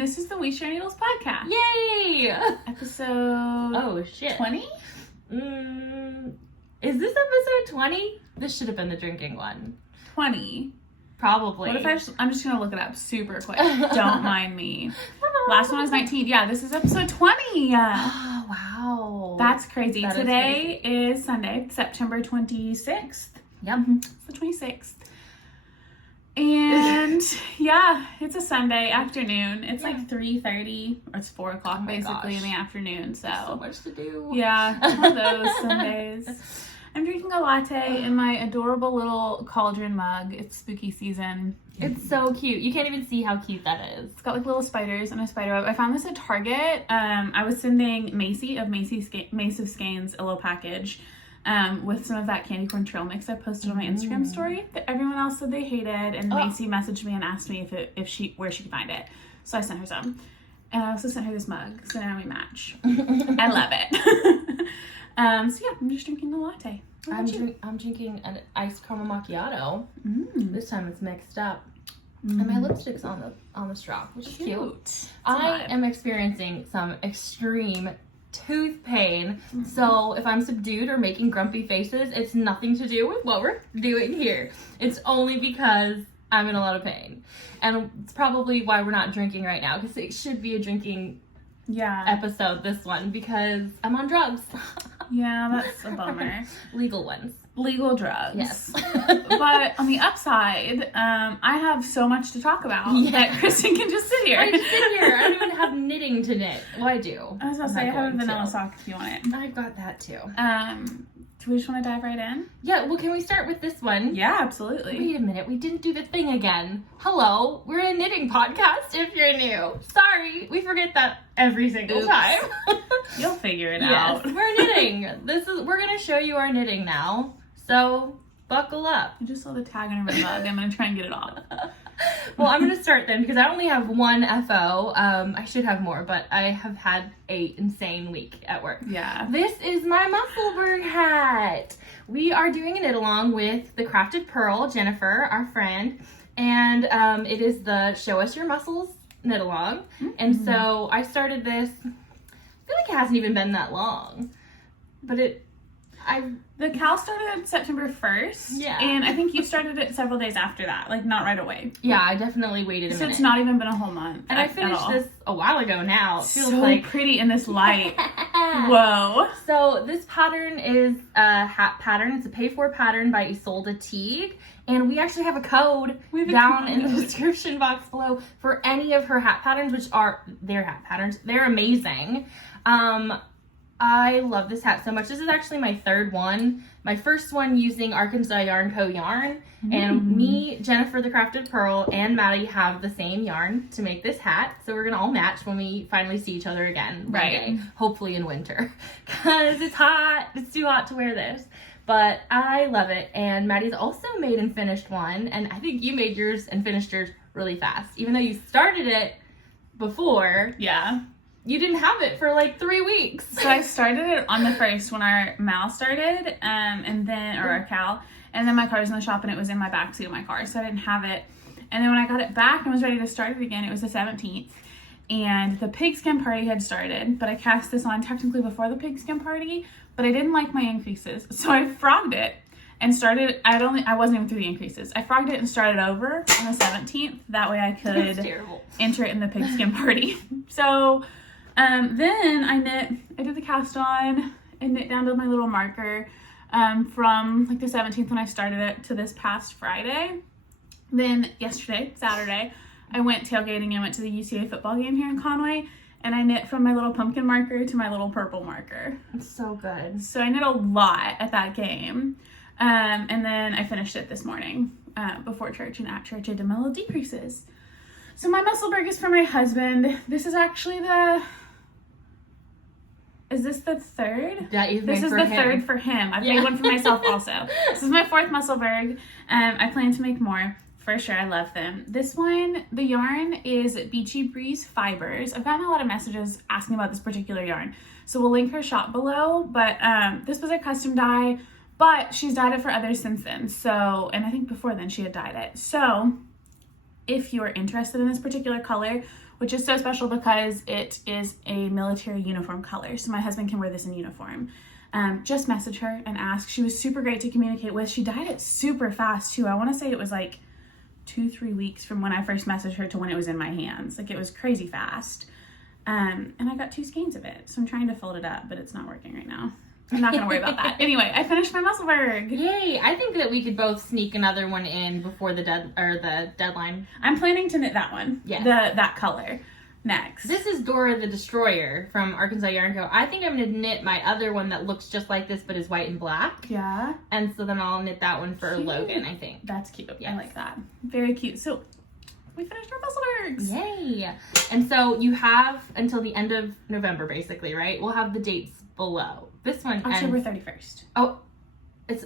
this is the We Share Needles podcast. Yay! Episode 20? Is this episode 20? This should have been the drinking one. 20. Probably. What if I'm just going to look it up super quick. Don't mind me. Last one was 19. Yeah, this is episode 20. Oh, wow. That's crazy. That Today is Sunday, September 26th. Yep. It's the 26th. And yeah, it's a Sunday afternoon. It's like 3:30 or it's 4 o'clock basically in the afternoon. So much to do. Yeah, one of those Sundays. I'm drinking a latte in my adorable little cauldron mug. It's spooky season. It's so cute. You can't even see how cute that is. It's got like little spiders and a spider web. I found this at Target. I was sending Macy of Mace of Skeins a little package with some of that candy corn trail mix I posted on my Instagram story that everyone else said they hated, and Macy messaged me and asked me where she could find it. So I sent her some. And I also sent her this mug, so now we match. I love it. So yeah, I'm just drinking a latte. I'm drinking an iced caramel macchiato. This time it's mixed up. And my lipstick's on the straw, which is cute. I am experiencing some extreme tooth pain. So if I'm subdued or making grumpy faces, it's nothing to do with what we're doing here. It's only because I'm in a lot of pain. And it's probably why we're not drinking right now, because it should be a drinking episode, this one, because I'm on drugs. Yeah, that's a bummer. Legal ones. Legal drugs. Yes. But on the upside, I have so much to talk about that Christen can just sit here. I just sit here. I don't even have knitting to knit. Well, I do. I was going to say, I have a vanilla sock if you want it. I've got that too. Do we just want to dive right in? Yeah, well, can we start with this one? Yeah, absolutely. Wait a minute, we didn't do the thing again. Hello, we're a knitting podcast if you're new. Sorry, we forget that every single time. You'll figure it out. Yes, we're knitting. We're gonna show you our knitting now. So buckle up. I just saw the tag on her mug. I'm gonna try and get it off. Well, I'm gonna start then because I only have one FO. I should have more, but I have had an insane week at work. Yeah. This is my Musselburgh hat. We are doing a knit along with the Crafted Pearl, Jennifer, our friend, and it is the Show Us Your Muscles knit along. And so I started this. I feel like it hasn't even been that long, but the Cowl started September 1st. Yeah. And I think you started it several days after that, like not right away. Yeah, I definitely waited a minute. So it's not even been a whole month. And I finished this a while ago now. It feels so like pretty in this light. Whoa. So this pattern is a hat pattern. It's a pay-for pattern by Ysolda Teague. And we actually have a code down in the description box below for any of her hat patterns, which are their hat patterns. They're amazing. I love this hat so much. This is actually my third one. My first one using Arkansas Yarn Co. yarn. And me, Jennifer the Crafted Pearl, and Maddie have the same yarn to make this hat. So we're going to all match when we finally see each other again one day. Hopefully in winter. Because it's hot. It's too hot to wear this. But I love it. And Maddie's also made and finished one. And I think you made yours and finished yours really fast. Even though you started it before. Yeah. You didn't have it for like 3 weeks. So I started it on the 1st when our Mal started, or our Cowl, and then my car was in the shop and it was in my backseat of my car, so I didn't have it. And then when I got it back and was ready to start it again, it was the 17th, and the pigskin party had started, but I cast this on technically before the pigskin party, but I didn't like my increases, so I frogged it and started. I wasn't even through the increases. I frogged it and started over on the 17th. That way I could enter it in the pigskin party. So. Then I did the cast on and knit down to my little marker from like the 17th when I started it to this past Friday. Then yesterday, Saturday, I went tailgating and went to the UCA football game here in Conway, and I knit from my little pumpkin marker to my little purple marker. It's so good. So I knit a lot at that game. And then I finished it this morning before church, and at church I did my little decreases. So my Musselburgh is for my husband. This is actually Is this the third? This is the third for him. I've made one for myself also. This is my 4th Musselburgh. I plan to make more for sure. I love them. This one, the yarn is Beachy Breeze Fibers. I've gotten a lot of messages asking about this particular yarn, so we'll link her shop below. But this was a custom dye, but she's dyed it for others since then. So, and I think before then she had dyed it. So if you're interested in this particular color, which is so special because it is a military uniform color. So my husband can wear this in uniform. Just message her and ask. She was super great to communicate with. She dyed it super fast too. I want to say it was like 2-3 weeks from when I first messaged her to when it was in my hands. Like, it was crazy fast. And I got 2 skeins of it. So I'm trying to fold it up, but it's not working right now. I'm not going to worry about that. Anyway, I finished my Musselburgh. Yay. I think that we could both sneak another one in before the deadline. I'm planning to knit that one. Yes. That color next. This is Dora the Destroyer from Arkansas Yarn Co. I think I'm going to knit my other one that looks just like this but is white and black. Yeah. And so then I'll knit that one for Cute. Logan, I think. That's cute. Yes. I like that. Very cute. So we finished our Musselburghs. Yay. And so you have until the end of November, basically, right? We'll have the dates below. This one October ends... 31st. Oh, it's...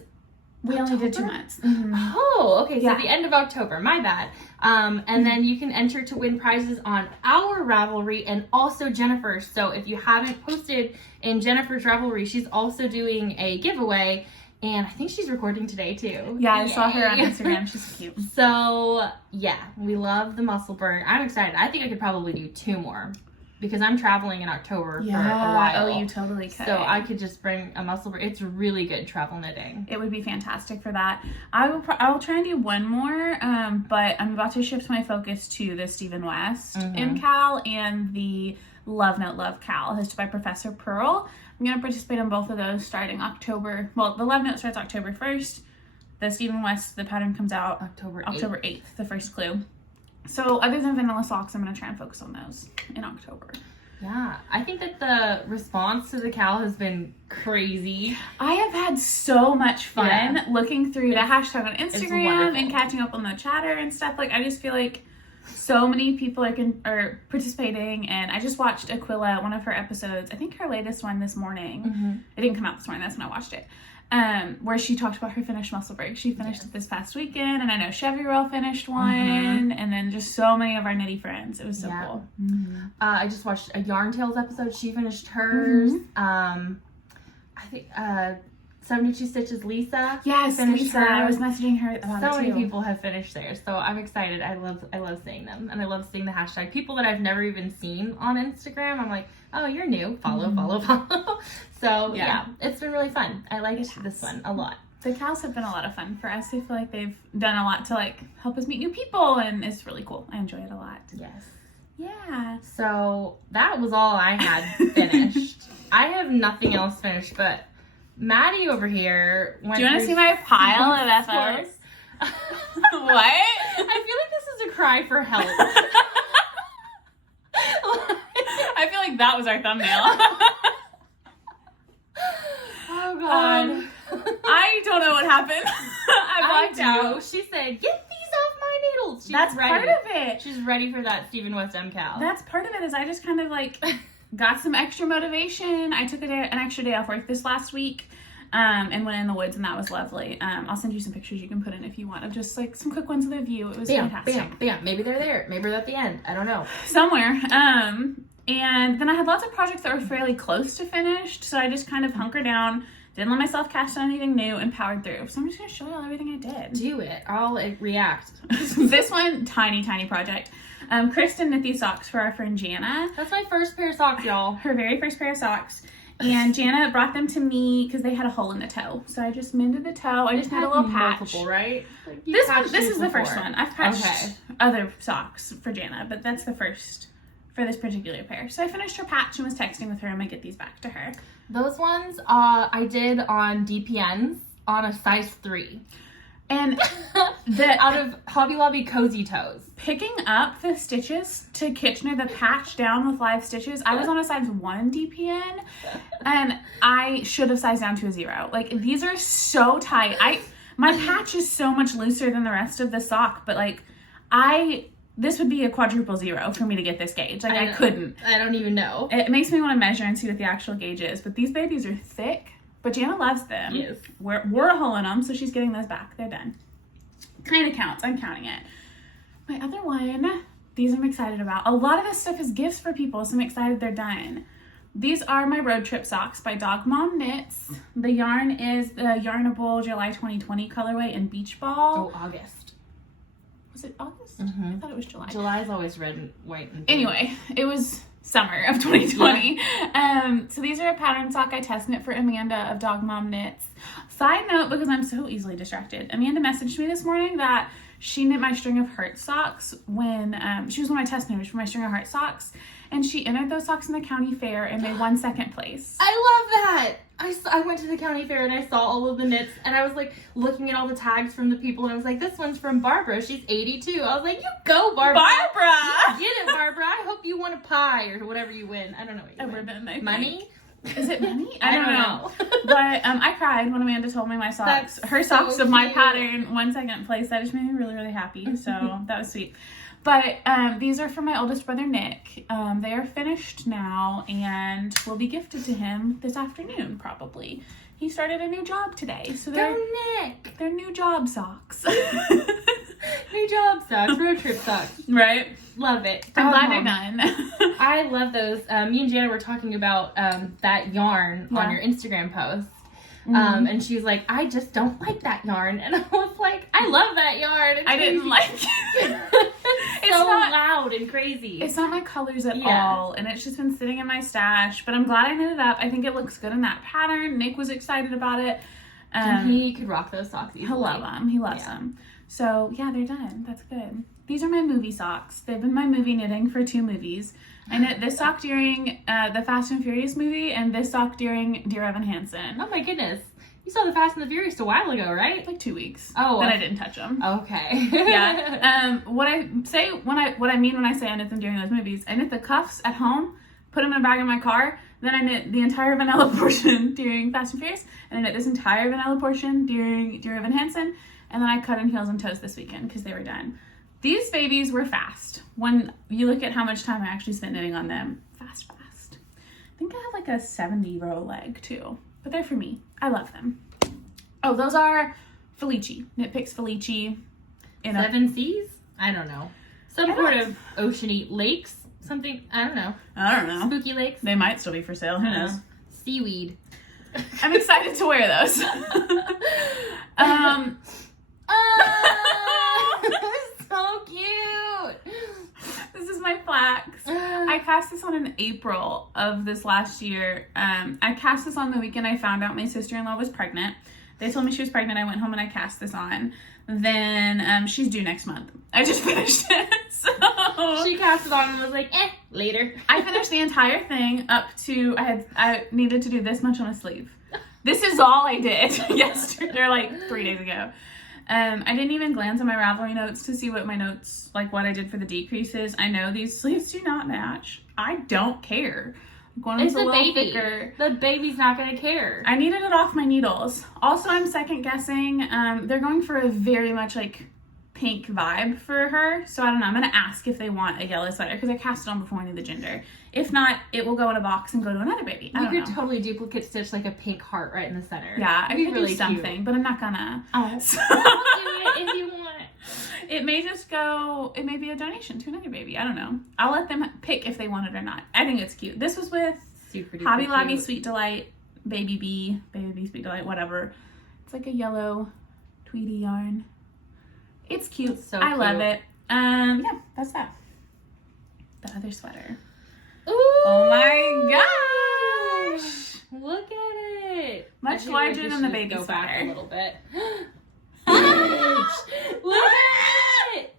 We only did 2 October? months. Mm-hmm. Oh, okay. So Yeah. the end of October. My bad. And then you can enter to win prizes on our Ravelry and also Jennifer's. So if you haven't posted in Jennifer's Ravelry, she's also doing a giveaway. And I think she's recording today too. Yeah, I saw her on Instagram. She's cute. So yeah, we love the Musselburgh. I'm excited. I think I could probably do 2 more. Because I'm traveling in October for a while. Oh, you totally could. So I could just bring a Musselburgh. It's really good travel knitting. It would be fantastic for that. I will try and do one more, but I'm about to shift my focus to the Stephen West in Cowl and the Love Note Love Cowl, hosted by Professor Pearl. I'm going to participate in both of those starting October. Well, the Love Note starts October 1st. The Stephen West, the pattern comes out October 8th, the first clue. So other than vanilla socks, I'm going to try and focus on those in October. Yeah, I think that the response to the Cowl has been crazy. I have had so much fun looking through the hashtag on Instagram and catching up on the chatter and stuff. Like, I just feel like so many people are participating, and I just watched Aquila, one of her episodes. I think her latest one this morning. It didn't come out this morning. That's when I watched it. Where she talked about her finished Musselburgh. She finished it this past weekend, and I know Chevy Roll finished one, and then just so many of our Knitty friends. It was so cool. I just watched a Yarn Tales episode. She finished hers. I think 72 Stitches Lisa. Yes, finished Lisa. hers. I was messaging her about So it many too. people have finished theirs, so I'm excited. I love seeing them, and I love seeing the hashtag. People that I've never even seen on Instagram, I'm like, oh, you're new. Follow. So yeah, it's been really fun. I liked this one a lot. The cows have been a lot of fun for us. I feel like they've done a lot to like help us meet new people, and it's really cool. I enjoy it a lot. Yes. Yeah. So that was all I had finished. I have nothing else finished, but Maddie over here went. Do you want to see my pile of FOs? What? I feel like this is a cry for help. I feel like that was our thumbnail. Oh God. I don't know what happened. I blacked out. She said, "Get these off my needles." She's That's ready. part of it. She's ready for that Stephen West MCal. That's part of it. Is I just kind of like got some extra motivation. I took an extra day off work this last week, and went in the woods, and that was lovely. I'll send you some pictures you can put in if you want of just like some quick ones of the view. It was fantastic. Bam. Maybe they're there. Maybe they're at the end. I don't know. Somewhere. And then I had lots of projects that were fairly close to finished, so I just kind of hunkered down, didn't let myself cast on anything new, and powered through. So I'm just going to show you all everything I did. Do it. I'll react. This one, tiny project. Christen knit these socks for our friend Jana. That's my first pair of socks, y'all. Her very first pair of socks. And Jana brought them to me because they had a hole in the toe. So I just mended the toe. I just had a little patch. Multiple, right? Like This is the first one. I've patched other socks for Jana, but that's the first for this particular pair. So I finished her patch and was texting with her. I'm going to get these back to her. Those ones I did on DPNs on a size 3. And out of Hobby Lobby Cozy Toes. Picking up the stitches to Kitchener, the patch down with live stitches, I was on a size 1 DPN, and I should have sized down to a 0. Like, these are so tight. My patch is so much looser than the rest of the sock, but like, this would be a quadruple 0 for me to get this gauge. Like, I couldn't. I don't even know. It makes me want to measure and see what the actual gauge is, but these babies are thick. But Jana loves them. Yes. We're a hole in them, so she's getting those back. They're done. Kind of counts. I'm counting it. My other one, these I'm excited about. A lot of this stuff is gifts for people, so I'm excited they're done. These are my road trip socks by Dog Mom Knits. The yarn is the Yarnable July 2020 colorway in Beach Ball. Oh, August. Was Is it August? Mm-hmm. I thought it was July. July is always red and white. And anyway, it was summer of 2020. So these are a pattern sock. I test knit for Amanda of Dog Mom Knits. Side note, because I'm so easily distracted, Amanda messaged me this morning that she knit my string of heart socks when she was one of my test knitters for my string of heart socks, and she entered those socks in the county fair and they won second place. I love that. I went to the county fair and I saw all of the knits and I was like looking at all the tags from the people and I was like, this one's from Barbara. She's 82. I was like, you go, Barbara. Barbara! You get it, Barbara. I hope you won a pie or whatever you win. I don't know what you A win. ribbon, I think. Money? Is it money? I don't know. But I cried when Amanda told me my socks. That's her socks so of my cute. pattern won second place. That just made me really, really happy. So that was sweet. But these are from my oldest brother, Nick. They are finished now and will be gifted to him this afternoon, probably. He started a new job today. So Go, Nick. they're new job socks. New job socks. Road trip socks. Right? Love it. I'm glad Mom. they're done. I love those. Me and Jana were talking about that yarn on your Instagram post. And she's like, I just don't like that yarn. And I was like, I love that yarn. It's I didn't crazy. like it. It's so loud and crazy. It's not my colors at all, and it's just been sitting in my stash, but I'm glad I knit it up. I think it looks good in that pattern. Nick was excited about it. And he could rock those socks easily. He'll love them. He loves them. So, yeah, they're done. That's good. These are my movie socks. They've been my movie knitting for 2 movies. I knit this sock during the Fast and Furious movie and this sock during Dear Evan Hansen. Oh my goodness. You saw the Fast and the Furious a while ago, right? Like 2 weeks. Oh. Then I didn't touch them. Okay. Yeah. What I mean when I say I knit them during those movies, I knit the cuffs at home, put them in a bag in my car, then I knit the entire vanilla portion during Fast and Furious, and I knit this entire vanilla portion during Dear Evan Hansen, and then I cut in heels and toes this weekend because they were done. These babies were fast. When you look at how much time I actually spent knitting on them, fast. I think I have like a 70 row leg too, but they're for me. I love them. Oh, those are Felici. Knit Picks Felici. 7 Seas? I don't know. Some sort of oceany lakes? Something? I don't know. I don't know. Spooky lakes? They might still be for sale. Who knows? Seaweed. I'm excited to wear those. So cute. This is my Flax. I cast this on in April of this last year. I cast this on the weekend I found out my sister-in-law was pregnant. They told me she was pregnant. I went home and I cast this on. Then she's due next month. I just finished it. So she cast it on and was like, later. I finished the entire thing up to I needed to do this much on a sleeve. This is all I did yesterday, or like 3 days ago. I didn't even glance at my Ravelry notes to see what my notes, like what I did for the decreases. I know these sleeves do not match. I don't care. One It's a a little baby. thicker. The baby's not going to care. I needed it off my needles. Also, I'm second guessing. They're going for a very much like pink vibe for her. So I don't know. I'm going to ask if they want a yellow sweater because I cast it on before I knew the gender. If not, it will go in a box and go to another baby. I You don't could know. totally duplicate stitch like a pink heart right in the center. Yeah, I It'd be could really do something, cute. but I'm not gonna. Oh, So- do it if you want. It may just go, it may be a donation to another baby. I don't know. I'll let them pick if they want it or not. I think it's cute. This was with Super duper Hobby Lobby cute. Sweet Delight, Baby Bee Sweet Delight, whatever. It's like a yellow tweedy yarn. It's cute. It's so I love cute. it. Yeah, that's that. The other sweater. Ooh, Oh my gosh! Look at it. Much I feel larger this than the should baby go back sweater. a little bit. Look at it.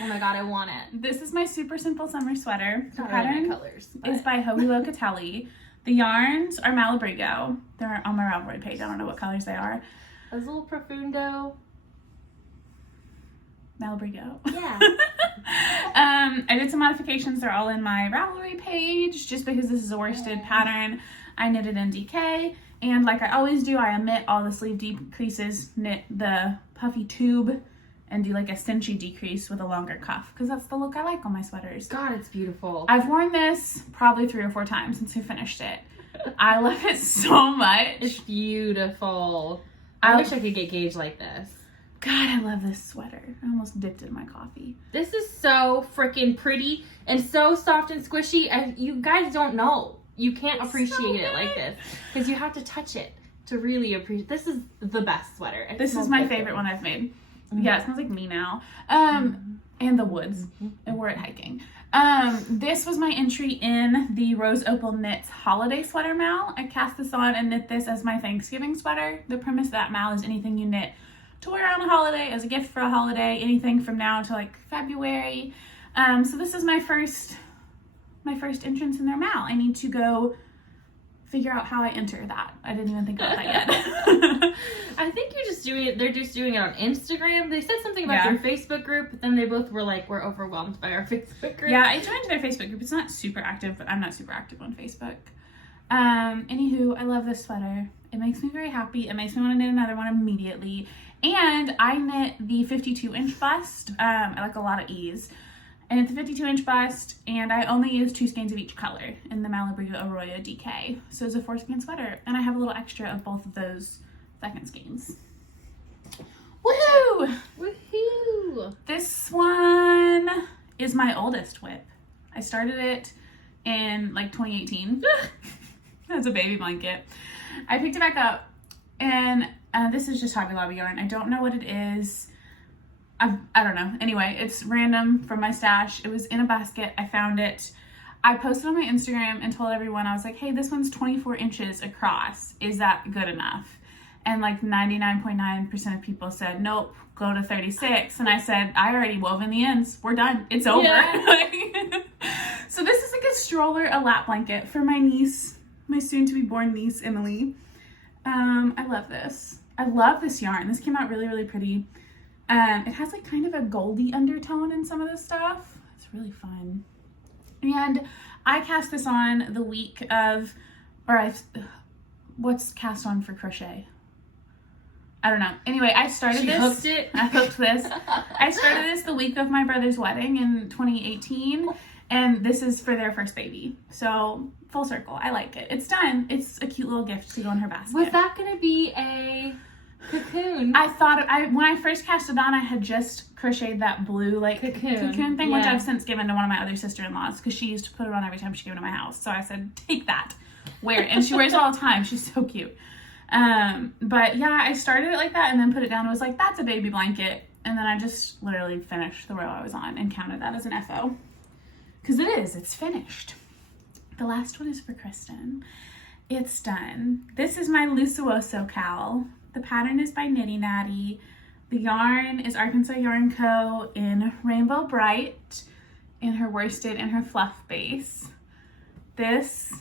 Oh my god, I want it. This is my super simple summer sweater. The Not really pattern my colors. is by Hohilo Catelli. The yarns are Malabrigo. They're on my Ravelry page. I don't know what colors they are. Azul Profundo. Malabrigo. Yeah. I did some modifications. They're all in my Ravelry page just because this is a worsted pattern. I knitted in DK. And like I always do, I omit all the sleeve decreases, knit the puffy tube, and do like a cinchy decrease with a longer cuff because that's the look I like on my sweaters. God, it's beautiful. I've worn this probably 3 or 4 times since I finished it. I love it so much. It's beautiful. I wish I could get Gage like this. God, I love this sweater. I almost dipped it in my coffee. This is so freaking pretty and so soft and squishy. And you guys don't know. You can't appreciate it like this because you have to touch it to really appreciate. This is the best sweater. This is my favorite one I've made. Yeah, it smells like me now. And the woods. And we're at hiking. This was my entry in the Rose Opal Knits holiday sweater mal. I cast this on and knit this as my Thanksgiving sweater. The premise of that mal is anything you knit to wear on a holiday, as a gift for a holiday, anything from now to like February. So this is my first entrance in their mal. I need to go figure out how I enter that. I didn't even think about that yet. I think they're just doing it on Instagram. They said something about their Facebook group, but then they both were like, we're overwhelmed by our Facebook group. Yeah, I joined their Facebook group. It's not super active, but I'm not super active on Facebook. Anywho, I love this sweater. It makes me very happy. It makes me want to knit another one immediately. And I knit the 52-inch bust. I like a lot of ease. And it's a 52-inch bust, and I only use 2 skeins of each color in the Malabrigo Arroyo DK. So it's a 4-skein sweater, and I have a little extra of both of those second skeins. Woohoo! Woohoo! This one is my oldest whip. I started it in like 2018. That's a baby blanket. I picked it back up, and this is just Hobby Lobby yarn. I don't know what it is. I don't know. Anyway, it's random from my stash. It was in a basket. I found it. I posted on my Instagram and told everyone, I was like, hey, this one's 24 inches across. Is that good enough? And like 99.9% of people said, nope, go to 36. And I said, I already wove in the ends. We're done. It's over. Yeah. So this is like a stroller, a lap blanket for my niece, my soon-to-be-born niece, Emily. I love this. I love this yarn. This came out really, really pretty. It has like kind of a goldy undertone in some of this stuff. It's really fun. And I cast this on the week of, what's cast on for crochet? I don't know. Anyway, I started this. Hooked it. I hooked this. I started this the week of my brother's wedding in 2018. And this is for their first baby. So full circle. I like it. It's done. It's a cute little gift to go in her basket. Was that going to be a cocoon? I thought when I first cast it on, I had just crocheted that blue like cocoon thing, which I've since given to one of my other sister-in-laws because she used to put it on every time she came to my house. So I said, take that, wear it, and she wears it all the time. She's so cute. But yeah, I started it like that and then put it down. It was like, that's a baby blanket, and then I just literally finished the row I was on and counted that as an FO because it's finished. The last one is for Christen. It's done. This is my Lussuoso cowl. The pattern is by Knitty Natty. The yarn is Arkansas Yarn Co. in Rainbow Brite, in her worsted and her fluff base. This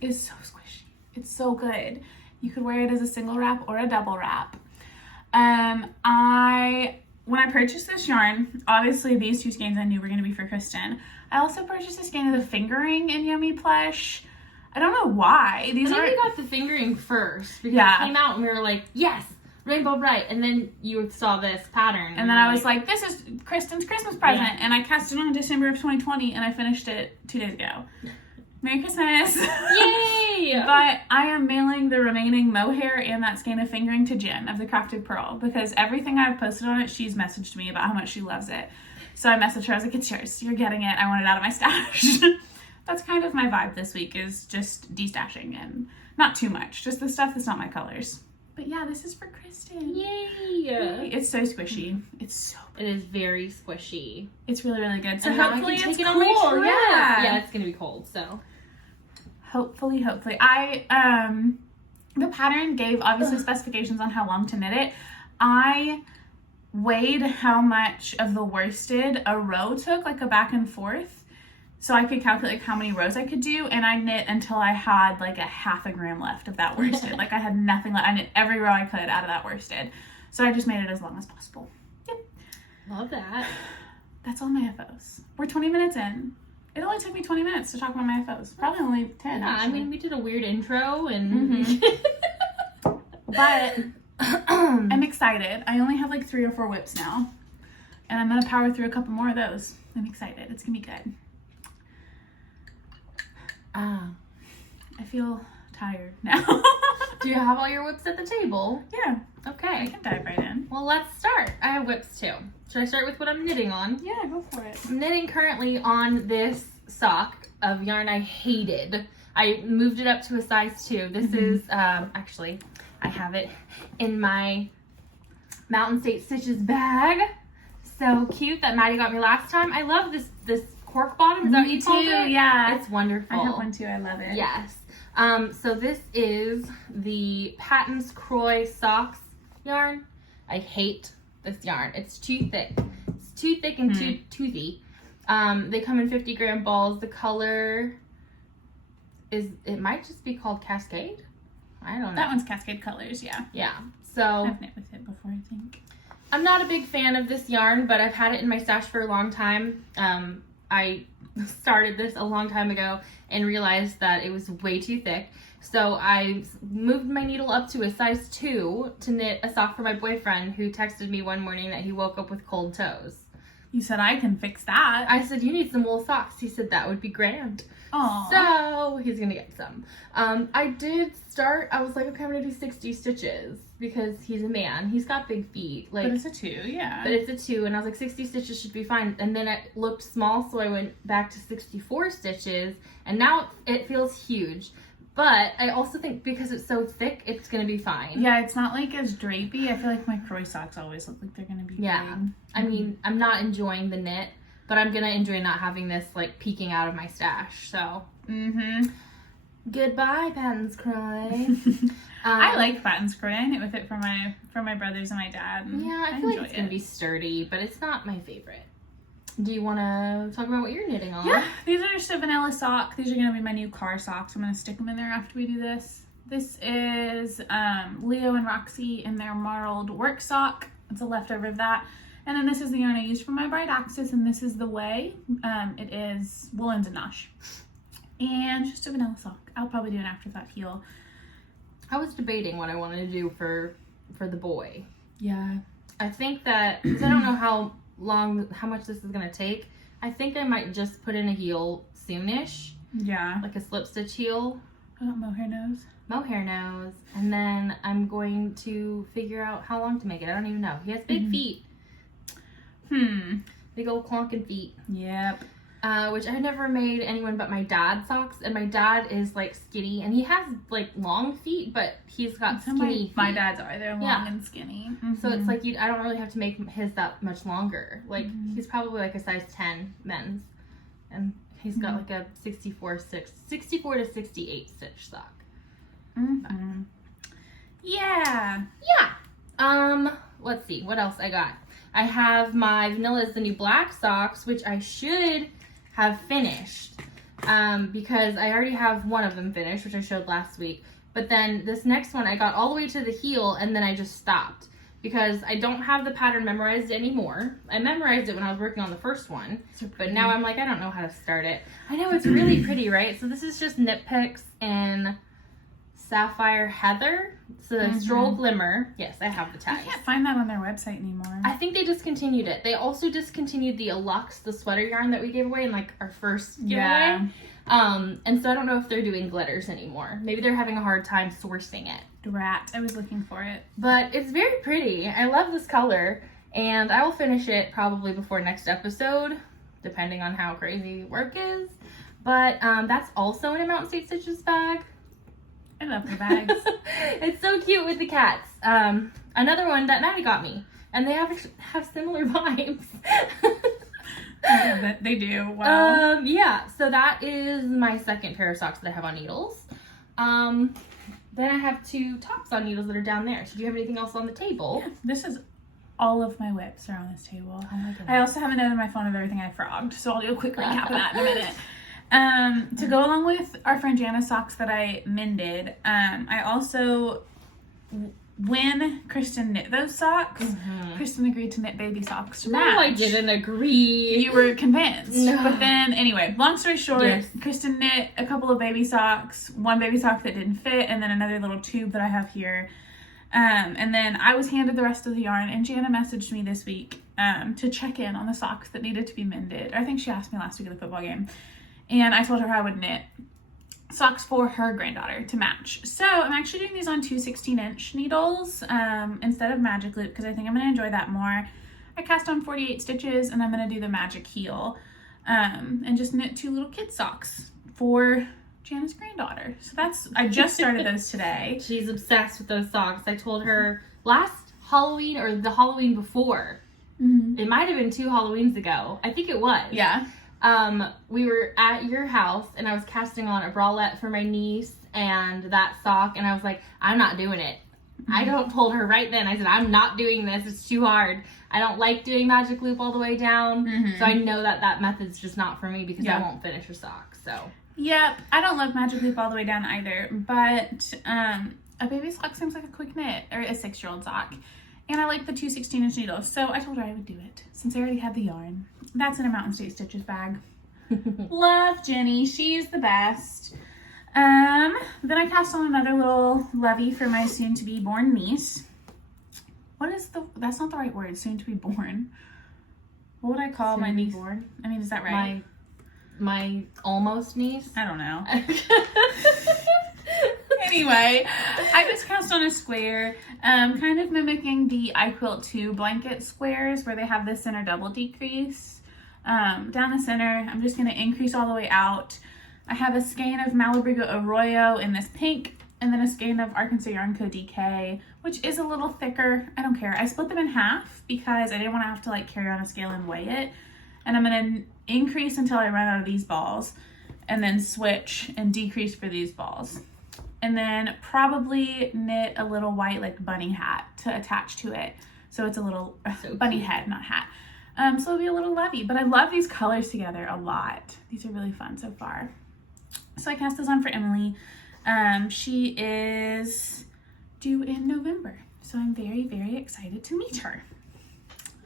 is so squishy. It's so good. You could wear it as a single wrap or a double wrap. When I purchased this yarn, obviously these 2 skeins I knew were going to be for Christen. I also purchased a skein of the fingering in Yummy Plush. I don't know why. I think we got the fingering first because it came out and we were like, yes, Rainbow Brite. And then you saw this pattern. And then I was like, this is Kristen's Christmas present. Yeah. And I cast it on in December of 2020 and I finished it 2 days ago. Merry Christmas. Yay! But I am mailing the remaining mohair and that skein of fingering to Jen of the Crafted Pearl because everything I've posted on it, she's messaged me about how much she loves it. So I messaged her. I was like, it's yours. You're getting it. I want it out of my stash. That's kind of my vibe this week, is just destashing and not too much. Just the stuff that's not my colors. But yeah, this is for Christen. Yay! It's so squishy. It's so pretty. It is very squishy. It's really, really good. So and hopefully I can it's take cool. It on my trip. Yeah, it's going to be cold, so. Hopefully. The pattern gave obviously specifications on how long to knit it. I weighed how much of the worsted a row took, like a back and forth, so I could calculate like how many rows I could do, and I knit until I had like a half a gram left of that worsted. Like I had nothing left. I knit every row I could out of that worsted, so I just made it as long as possible. Yep. Love that. That's all my FOs. We're 20 minutes in. It only took me 20 minutes to talk about my FOs. Probably only 10. Yeah, actually. I mean, we did a weird intro and. But I'm excited. I only have like 3 or 4 whips now, and I'm gonna power through a couple more of those. I'm excited. It's gonna be good. I feel tired now. Do you have all your whips at the table? Yeah. Okay. I can dive right in. Well, let's start. I have whips too. Should I start with what I'm knitting on? Yeah, go for it. I'm knitting currently on this sock of yarn I hated. I moved it up to a size 2. This is, actually, I have it in my Mountain State Stitches bag. So cute that Maddie got me last time. I love this cork bottom. Is that what you called it? Yeah. It's wonderful. I have one too. I love it. Yes. So this is the Patton's Croy Socks yarn. I hate this yarn. It's too thick. It's too thick and too toothy. They come in 50-gram balls. The color it might just be called Cascade. I don't know. That one's Cascade Colors, yeah. Yeah. So I've knit with it before, I think. I'm not a big fan of this yarn, but I've had it in my stash for a long time. I started this a long time ago and realized that it was way too thick. So I moved my needle up to a size 2 to knit a sock for my boyfriend, who texted me one morning that he woke up with cold toes. You said I can fix that. I said, you need some wool socks. He said that would be grand. Aww. So he's gonna get some. I did start, I was like, okay, I'm gonna do 60 stitches because he's a man. He's got big feet. Like, but it's a 2, yeah. But it's a 2, and I was like, 60 stitches should be fine. And then it looked small, so I went back to 64 stitches, and now it feels huge. But I also think because it's so thick, it's gonna be fine. Yeah, it's not like as drapey. I feel like my Croy socks always look like they're gonna be big. I mean, I'm not enjoying the knit, but I'm gonna enjoy not having this like peeking out of my stash. So, goodbye, Patton's Croy. I like Patton's Croy. I knit with it for my brothers and my dad. And yeah, I feel like it's gonna be sturdy, but it's not my favorite. Do you want to talk about what you're knitting on? Yeah, these are just a vanilla sock. These are going to be my new car socks. I'm going to stick them in there after we do this. This is Leo and Roxy in their marled work sock. It's a leftover of that. And then this is the yarn I used for my Brite Axis, and this is the Way. It is Woolens and Nosh. And just a vanilla sock. I'll probably do an afterthought heel. I was debating what I wanted to do for the boy. Yeah. I think that, because I don't know how much this is gonna take. I think I might just put in a heel soonish. Yeah. Like a slip stitch heel. Mohair nose. Mohair nose. And then I'm going to figure out how long to make it. I don't even know. He has big feet. Big old clonking feet. Yep. Which I never made anyone but my dad socks, and my dad is like skinny, and he has like long feet, but he's got skinny feet. My dad's are. They're long and skinny. So it's like I don't really have to make his that much longer. Like he's probably like a size 10 men's, and he's got like a 64 to 68 stitch sock. Yeah. Let's see what else I got. I have my Vanilla is the New Black socks, which I should have finished because I already have one of them finished, which I showed last week. But then this next one, I got all the way to the heel, and then I just stopped because I don't have the pattern memorized anymore. I memorized it when I was working on the first one, but now I'm like, I don't know how to start it. I know, it's really pretty, right? So this is just Knit Picks and Sapphire Heather. So the Stroll Glimmer. Yes, I have the tag. I can't find that on their website anymore. I think they discontinued it. They also discontinued the Luxe, the sweater yarn that we gave away in like our first giveaway. Yeah. And so I don't know if they're doing glitters anymore. Maybe they're having a hard time sourcing it. Drat. I was looking for it. But it's very pretty. I love this color, and I will finish it probably before next episode, depending on how crazy work is. But that's also in a Mountain State Stitches bag. I love the bags. It's so cute with the cats. Another one that Maddie got me, and they have similar vibes. They do. Wow. Yeah, so that is my second pair of socks that I have on needles. Then I have 2 tops on needles that are down there. So do you have anything else on the table? Yeah, this is all of my whips are on this table. Oh my goodness. I also have a note on my phone of everything I frogged, so I'll do a quick recap of that in a minute. To go along with our friend Jana's socks that I mended, I also, when Christen knit those socks, Christen agreed to knit baby socks to match. No, I didn't agree. You were convinced. No. But then, anyway, long story short, Yes. Christen knit a couple of baby socks, one baby sock that didn't fit, and then another little tube that I have here. And then I was handed the rest of the yarn, and Jana messaged me this week to check in on the socks that needed to be mended. I think she asked me last week at the football game. And I told her I would knit socks for her granddaughter to match. So I'm actually doing these on 2 16-inch needles instead of magic loop because I think I'm going to enjoy that more. I cast on 48 stitches, and I'm going to do the magic heel and just knit 2 little kid socks for Jana's granddaughter. So I just started those today. She's obsessed with those socks. I told her last Halloween or the Halloween before. Mm-hmm. It might have been 2 Halloweens ago. I think it was. Yeah. We were at your house and I was casting on a bralette for my niece and that sock, and I was like, I'm not doing it. I told her right then, I said, I'm not doing this. It's too hard. I don't like doing magic loop all the way down. So I know that method's just not for me because I won't finish a sock. So. Yep. I don't love magic loop all the way down either, but a baby sock seems like a quick knit, or a 6-year-old sock. And I like the 2 16-inch needles, so I told her I would do it since I already had the yarn. That's in a Mountain State Stitches bag. Love Jenny. She's the best. Then I cast on another little Lovey for my soon-to-be born niece. That's not the right word, soon-to-be born. What would I call my niece? Born? I mean, is that right? My almost niece? I don't know. Anyway, I just cast on a square, kind of mimicking the I Quilt 2 blanket squares where they have the center double decrease. Down the center, I'm just going to increase all the way out. I have a skein of Malabrigo Arroyo in this pink, and then a skein of Arkansas Yarn Co. DK, which is a little thicker. I don't care. I split them in half because I didn't want to have to like carry on a scale and weigh it. And I'm going to increase until I run out of these balls, and then switch and decrease for these balls. And then probably knit a little white like bunny hat to attach to it. So it's a little bunny head, not hat. So it'll be a little Lovey. But I love these colors together a lot. These are really fun so far. So I cast this on for Emily. She is due in November. So I'm very, very excited to meet her.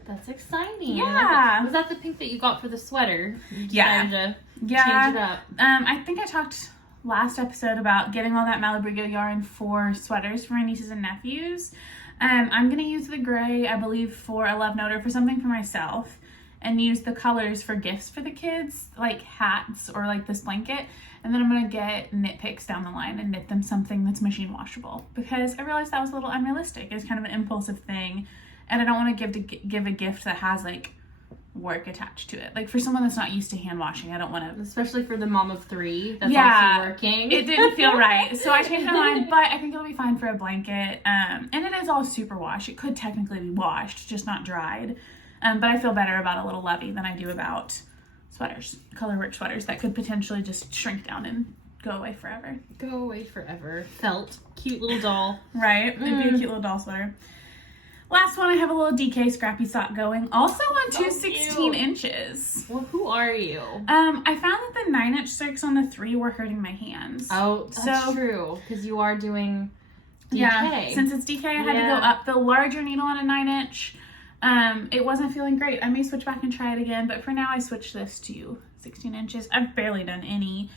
That's exciting. Yeah. Was that the pink that you got for the sweater? Yeah. To change it up. I think I talked last episode about getting all that Malabrigo yarn for sweaters for my nieces and nephews. I'm going to use the gray, I believe, for a love note or for something for myself, and use the colors for gifts for the kids, like hats or like this blanket. And then I'm going to get knit picks down the line and knit them something that's machine washable, because I realized that was a little unrealistic. It's kind of an impulsive thing, and I don't want to give a gift that has like work attached to it. Like for someone that's not used to hand washing, I don't want to. Especially for the mom of 3 that's also working. It didn't feel right. So I changed my mind, but I think it'll be fine for a blanket. And it is all super wash. It could technically be washed, just not dried. But I feel better about a little Lovey than I do about sweaters, color work sweaters that could potentially just shrink down and go away forever. Go away forever. Felt. Cute little doll. Right? It'd be a cute little doll sweater. Last one, I have a little DK scrappy sock going, also on 2 16 inches. Well, who are you? I found that the 9-inch circs on the 3 were hurting my hands. Oh, that's true, because you are doing DK. Yeah, since it's DK, I had to go up the larger needle on a 9-inch. It wasn't feeling great. I may switch back and try it again, but for now I switched this to 16 inches. I've barely done any.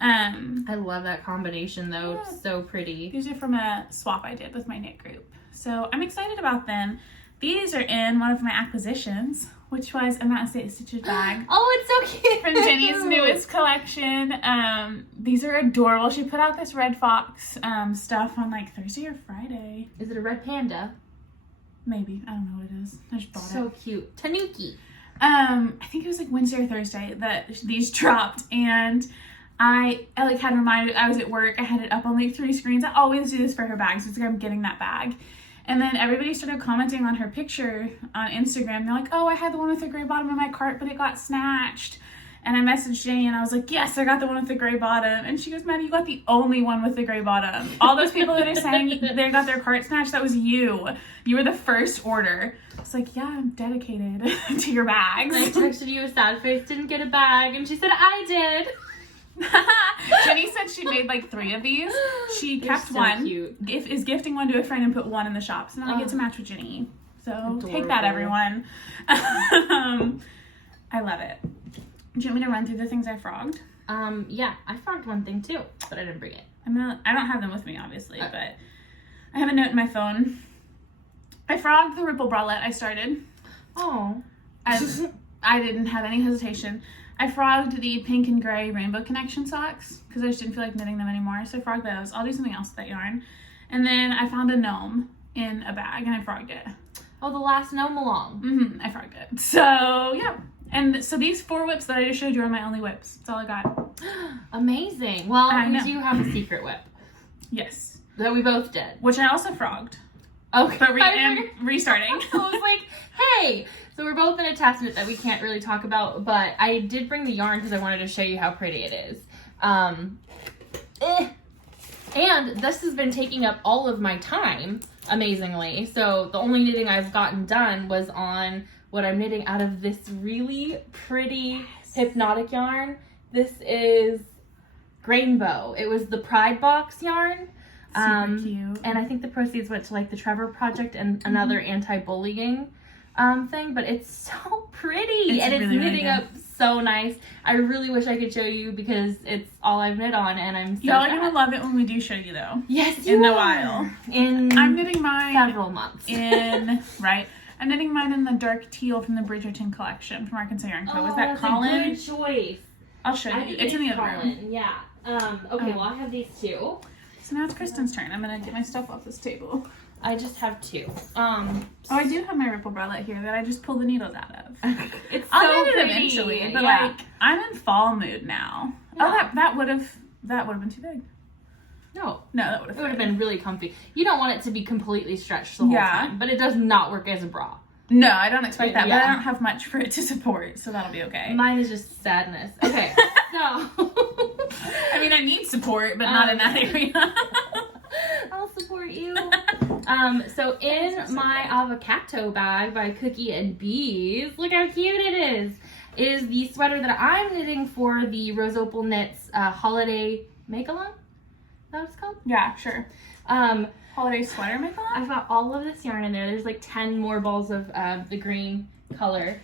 I love that combination though. Yeah. It's so pretty. These are from a swap I did with my knit group. So I'm excited about them. These are in one of my acquisitions, which was a Mountain State Stitches bag. Oh, it's so cute. From Jenny's newest collection. These are adorable. She put out this Red Fox stuff on like Thursday or Friday. Is it a red panda? Maybe. I don't know what it is. I just bought it. So cute. Tanuki. I think it was like Wednesday or Thursday that these dropped, and I like had reminded, I was at work, I had it up on like 3 screens. I always do this for her bags. It's like I'm getting that bag. And then everybody started commenting on her picture on Instagram. They're like, oh, I had the one with the gray bottom in my cart, but it got snatched. And I messaged Jenny and I was like, yes, I got the one with the gray bottom. And she goes, Maddie, you got the only one with the gray bottom. All those people that are saying they got their cart snatched, that was you. You were the first order. It's like, yeah, I'm dedicated to your bags. And I texted you a sad face, didn't get a bag. And she said, I did. Jenny said she made like 3 of these. She kept so one. Cute. Is gifting one to a friend and put one in the shop. So now I get to match with Jenny. So adorable. Take that, everyone. I love it. Do you want me to run through the things I frogged? Yeah, I frogged one thing too, but I didn't bring it. I don't have them with me, obviously, but I have a note in my phone. I frogged the Ripple bralette I started. Oh. I didn't have any hesitation. I frogged the pink and gray Rainbow Connection socks because I just didn't feel like knitting them anymore. So I frogged those. I'll do something else with that yarn. And then I found a gnome in a bag and I frogged it. Oh, the last gnome along. I frogged it. So, yeah. And so these 4 whips that I just showed you are my only whips. That's all I got. Amazing. Well, we do have a secret whip. Yes. That we both did. Which I also frogged. Okay. But restarting. I was like, hey. So we're both in a testament that we can't really talk about, but I did bring the yarn because I wanted to show you how pretty it is. And this has been taking up all of my time, amazingly. So the only knitting I've gotten done was on what I'm knitting out of this really pretty Hypnotic yarn. This is Rainbow. It was the Pride Box yarn. Super cute. And I think the proceeds went to like the Trevor Project and another anti-bullying thing, but it's so pretty and it's really, knitting really up so nice. I really wish I could show you because it's all I've knit on and I'm so Y'all sad. are gonna love it when we do show you though. Yes, in a while. I'm knitting mine several months. Right. I'm knitting mine in the dark teal from the Bridgerton collection from Arkansas Yarn Co. Was that Colin? A good choice. I'll show you. It's in the other room. Yeah. Okay, well I have these two. So now it's Kristen's turn. I'm gonna get my stuff off this table. I just have two. I do have my ripple bralette here that I just pulled the needles out of. It's I'll so knit it pretty. eventually, but Yeah. like I'm in fall mood now. Yeah. Oh, that would have been too big. No, that would have been really comfy. You don't want it to be completely stretched the whole time, but it does not work as a bra. No, I don't expect that, Yeah. but I don't have much for it to support, so that'll be okay. Mine is just sadness. Okay, so I mean, I need support, but not in that area. I'll support you. So in my avocado bag by Cookie and Bees, look how cute it is the sweater that I'm knitting for the Rose Opal Knits holiday make-along. Is that what it's called? Yeah, sure. Holiday sweater make-along? I've got all of this yarn in there. There's like 10 more balls of the green color,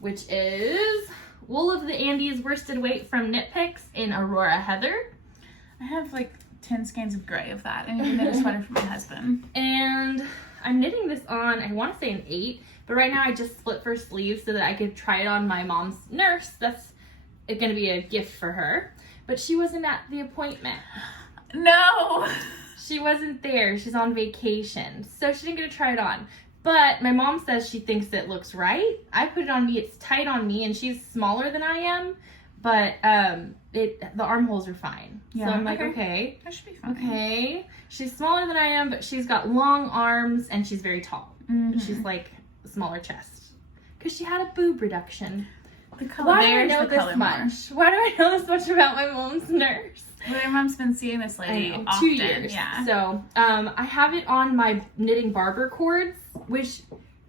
which is Wool of the Andes worsted weight from Knit Picks in Aurora Heather. I have like 10 skeins of gray of that. I need to knit a sweater for my husband. And I'm knitting this on, I want to say an 8, but right now I just split for sleeves so that I could try it on my mom's nurse. That's going to be a gift for her. But she wasn't at the appointment. No! She wasn't there. She's on vacation. So she didn't get to try it on. But my mom says she thinks it looks right. I put it on me. It's tight on me, and she's smaller than I am. But the armholes are fine. Yeah, so I'm like, okay. That should be fine. Okay. She's smaller than I am, but she's got long arms, and she's very tall. Mm-hmm. She's like a smaller chest. Because she had a boob reduction. The color. Why do I know this much? Why do I know this much about my mom's nurse? Well, your mom's been seeing this lady often. 2 years. Yeah. So, I have it on my knitting barber cords, which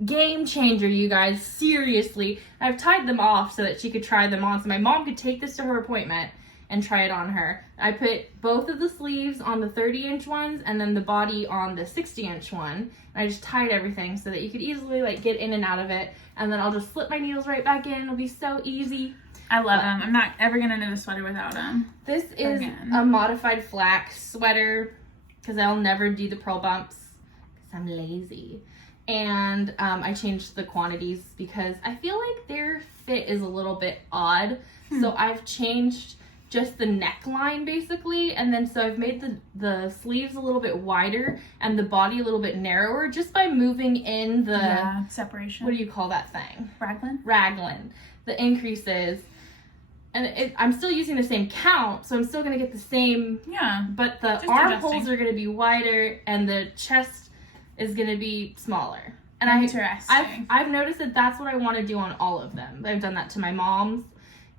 game changer, you guys. Seriously. I've tied them off so that she could try them on, so my mom could take this to her appointment and try it on her. I put both of the sleeves on the 30-inch ones and then the body on the 60-inch one. And I just tied everything so that you could easily like get in and out of it. And then I'll just slip my needles right back in. It'll be so easy. I love them. I'm not ever going to knit a sweater without them. This is a modified flax sweater because I'll never do the purl bumps because I'm lazy. And I changed the quantities because I feel like their fit is a little bit odd. So I've changed just the neckline basically, and then so I've made the sleeves a little bit wider and the body a little bit narrower just by moving in the separation. What do you call that thing? Raglan. The increases. And I'm still using the same count, so I'm still going to get the same, but the just armholes are going to be wider and the chest is going to be smaller. And I've noticed that that's what I want to do on all of them. I've done that to my mom's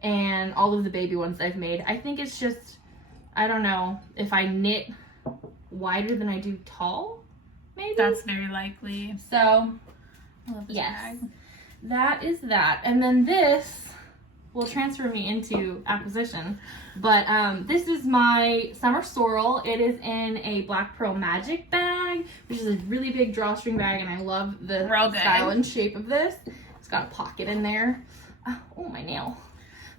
and all of the baby ones I've made. I think it's just, I don't know, if I knit wider than I do tall, maybe? That's very likely. So, I love this bag. That is that. And then this will transfer me into acquisition. But this is my summer sorrel. It is in a Black Pearl Magic bag, which is a really big drawstring bag, and I love the style and shape of this. It's got a pocket in there. Oh, my nail.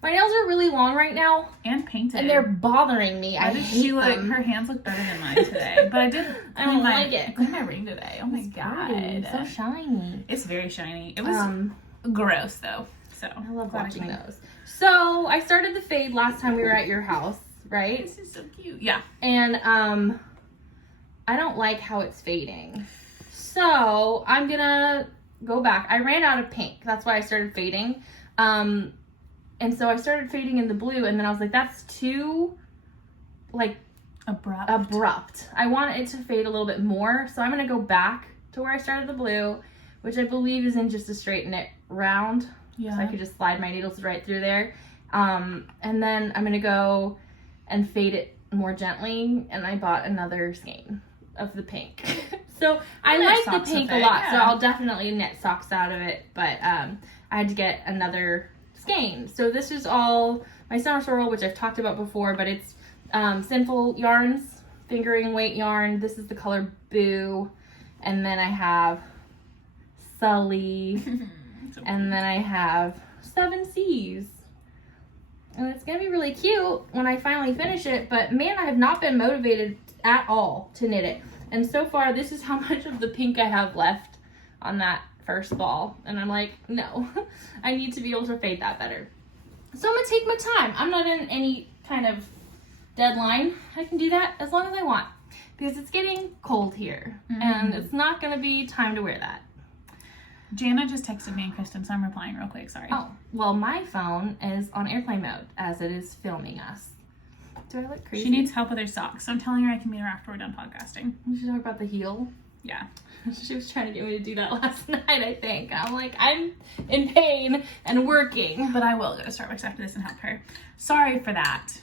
My nails are really long right now. And painted. And they're bothering me. I hate them. Her hands look better than mine today. But I did I don't like it. clean my ring today. Oh my god. It's so shiny. It's very shiny. It was gross though. So I love watching those. So I started the fade last time we were at your house, right? This is so cute. Yeah. And I don't like how it's fading. So I'm gonna go back. I ran out of pink. That's why I started fading. And so I started fading in the blue, and then I was like, that's too, like, abrupt. I want it to fade a little bit more, so I'm going to go back to where I started the blue, which I believe is in just a straight knit round. Yeah. So I could just slide my needles right through there. And then I'm gonna go and fade it more gently, and I bought another skein of the pink. So I like the pink a lot, so I'll definitely knit socks out of it, but I had to get another skein. So this is all my summer sorrel, which I've talked about before, but it's Sinful yarns, fingering weight yarn. This is the color Boo, and then I have Sully, and then I have 7 C's. And it's going to be really cute when I finally finish it, but man, I have not been motivated at all to knit it. And so far, this is how much of the pink I have left on that first ball. And I'm like, no, I need to be able to fade that better. So I'm going to take my time. I'm not in any kind of deadline. I can do that as long as I want because it's getting cold here. And it's not going to be time to wear that. Jana just texted me and Christen, so I'm replying real quick. Sorry. Oh, well, my phone is on airplane mode as it is filming us. Do I look crazy? She needs help with her socks, so I'm telling her I can meet her after we're done podcasting. We should talk about the heel. Yeah. She was trying to get me to do that last night, I think. I'm like, I'm in pain and working. But I will go to Starbucks after this and help her. Sorry for that.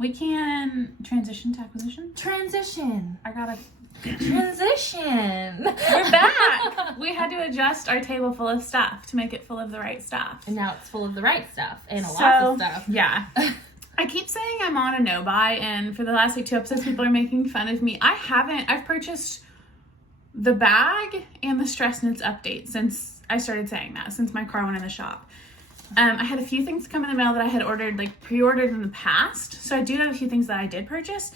We can transition to acquisition. Transition. I gotta... Transition. We're back. We had to adjust our table full of stuff to make it full of the right stuff. And now it's full of the right stuff and lots of stuff. Yeah. I keep saying I'm on a no buy, and for the last like 2 episodes, people are making fun of me. I've purchased the bag and the Stress Knits update since I started saying that, since my car went in the shop. I had a few things come in the mail that I had ordered, like pre-ordered in the past. So I do have a few things that I did purchase.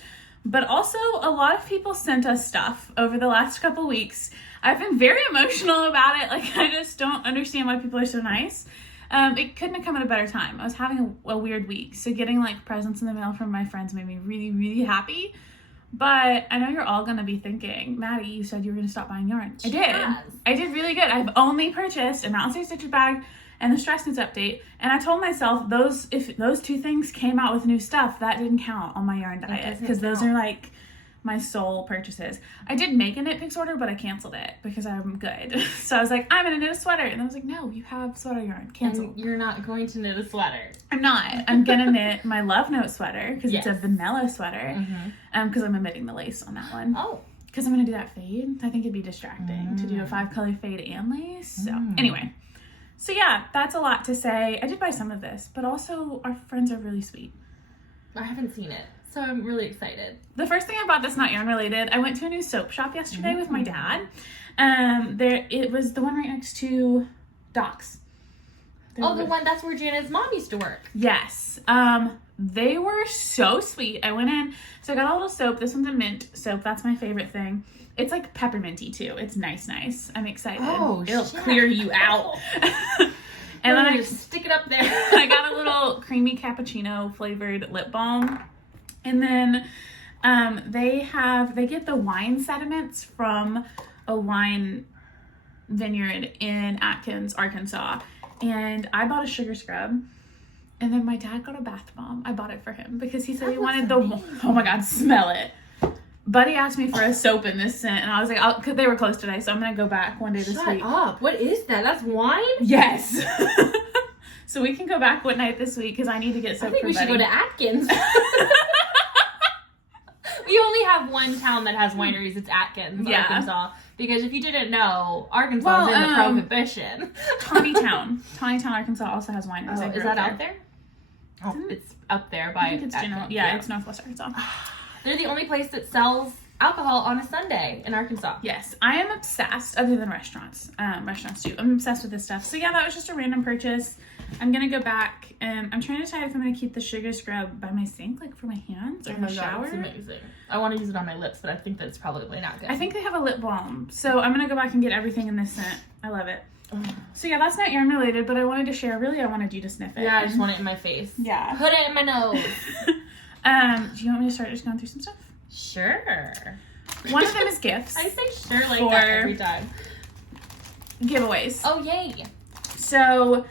But also, a lot of people sent us stuff over the last couple weeks. I've been very emotional about it. Like, I just don't understand why people are so nice. It couldn't have come at a better time. I was having a weird week. So getting, like, presents in the mail from my friends made me really, really happy. But I know you're all going to be thinking, Maddie, you said you were going to stop buying yarn. I did. Yes. I did really good. I've only purchased a Mountain State Stitches bag and the Stress Knits update. And I told myself if those 2 things came out with new stuff, that didn't count on my yarn diet. Because those are like my sole purchases. I did make a Knit Picks order, but I canceled it because I'm good. So I was like, I'm going to knit a sweater. And I was like, no, you have sweater yarn. Cancel. And you're not going to knit a sweater. I'm not. I'm going to knit my Love Note sweater because it's a vanilla sweater. Because I'm omitting the lace on that one. Oh. Because I'm going to do that fade. I think it'd be distracting to do a 5-color fade and lace. So anyway. So yeah, that's a lot to say. I did buy some of this, but also our friends are really sweet. I haven't seen it, so I'm really excited. The first thing I bought that's not yarn related, I went to a new soap shop yesterday with my dad. It was the one right next to Doc's. The one that's where Jana's mom used to work. Yes. They were so sweet. I went in, so I got a little soap. This one's a mint soap. That's my favorite thing. It's like pepperminty too. It's nice. I'm excited. Oh, it'll clear you out. And then I just stick it up there. I got a little creamy cappuccino flavored lip balm. And then they get the wine sediments from a wine vineyard in Atkins, Arkansas. And I bought a sugar scrub. And then my dad got a bath bomb. I bought it for him because he said he wanted oh my God, smell it. Buddy asked me for a soap in this scent, and I was like, they were closed today, so I'm going to go back one day this week. Shut up. What is that? That's wine? Yes. So we can go back one night this week, because I need to get soap for Buddy. I think we should go to Atkins. We only have one town that has wineries. It's Atkins, Arkansas. Because if you didn't know, Arkansas is in the Prohibition. Tawnytown, Arkansas also has wineries. Oh, is that out there? Oh, it's up there by I think it's general. Yeah, it's Northwest Arkansas. They're the only place that sells alcohol on a Sunday in Arkansas. Yes, I am obsessed, other than restaurants. Restaurants too. I'm obsessed with this stuff. So yeah, that was just a random purchase. I'm going to go back and I'm trying to decide if I'm going to keep the sugar scrub by my sink, like for my hands or in the shower. It's amazing. I want to use it on my lips, but I think that's probably not good. I think they have a lip balm. So I'm going to go back and get everything in this scent. I love it. So yeah, that's not yarn related, but I wanted to share. Really, I wanted you to sniff it. Yeah, I just want it in my face. Yeah. Put it in my nose. Do you want me to start just going through some stuff? Sure. One of them is gifts. I say sure like that every time. Giveaways. Oh, yay. So,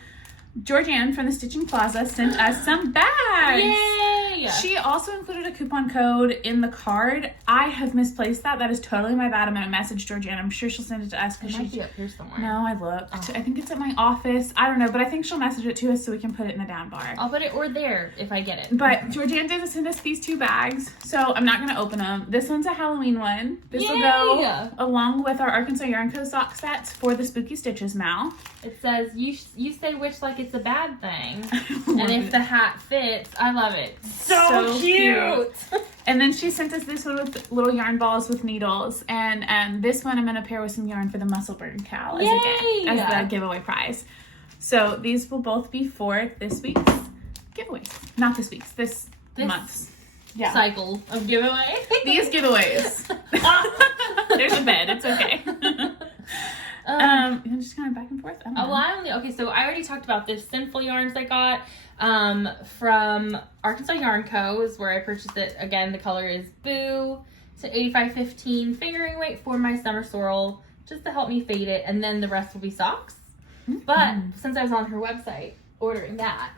Georgianne from the Stitching Plaza sent us some bags. Yay! She also included included a coupon code in the card. I have misplaced that. That is totally my bad. I'm going to message Georgiana. I'm sure she'll send it to us. It might be up here somewhere. No, I looked. I think it's at my office. I don't know, but I think she'll message it to us so we can put it in the down bar. I'll put it or there if I get it. But Georgiana did send us these 2 bags, so I'm not going to open them. This one's a Halloween one. This will go along with our Arkansas Yarn Co. sock sets for the Spooky Stitches, Mal. It says, you say which like it's a bad thing. And if the hat fits, I love it. So cute. And then she sent us this one with little yarn balls with needles. And this one I'm going to pair with some yarn for the Musselburgh cowl as the giveaway prize. So these will both be for this week's giveaways. Not this week's, this month's. Yeah. Cycle of giveaway. These giveaways. There's a bed. It's okay. Just kind of back and forth. Okay, so I already talked about this Sinful yarns I got from Arkansas Yarn Co. is where I purchased it. Again, the color is Boo. It's an 8515 fingering weight for my summer sorrel, just to help me fade it, and then the rest will be socks. But since I was on her website ordering that,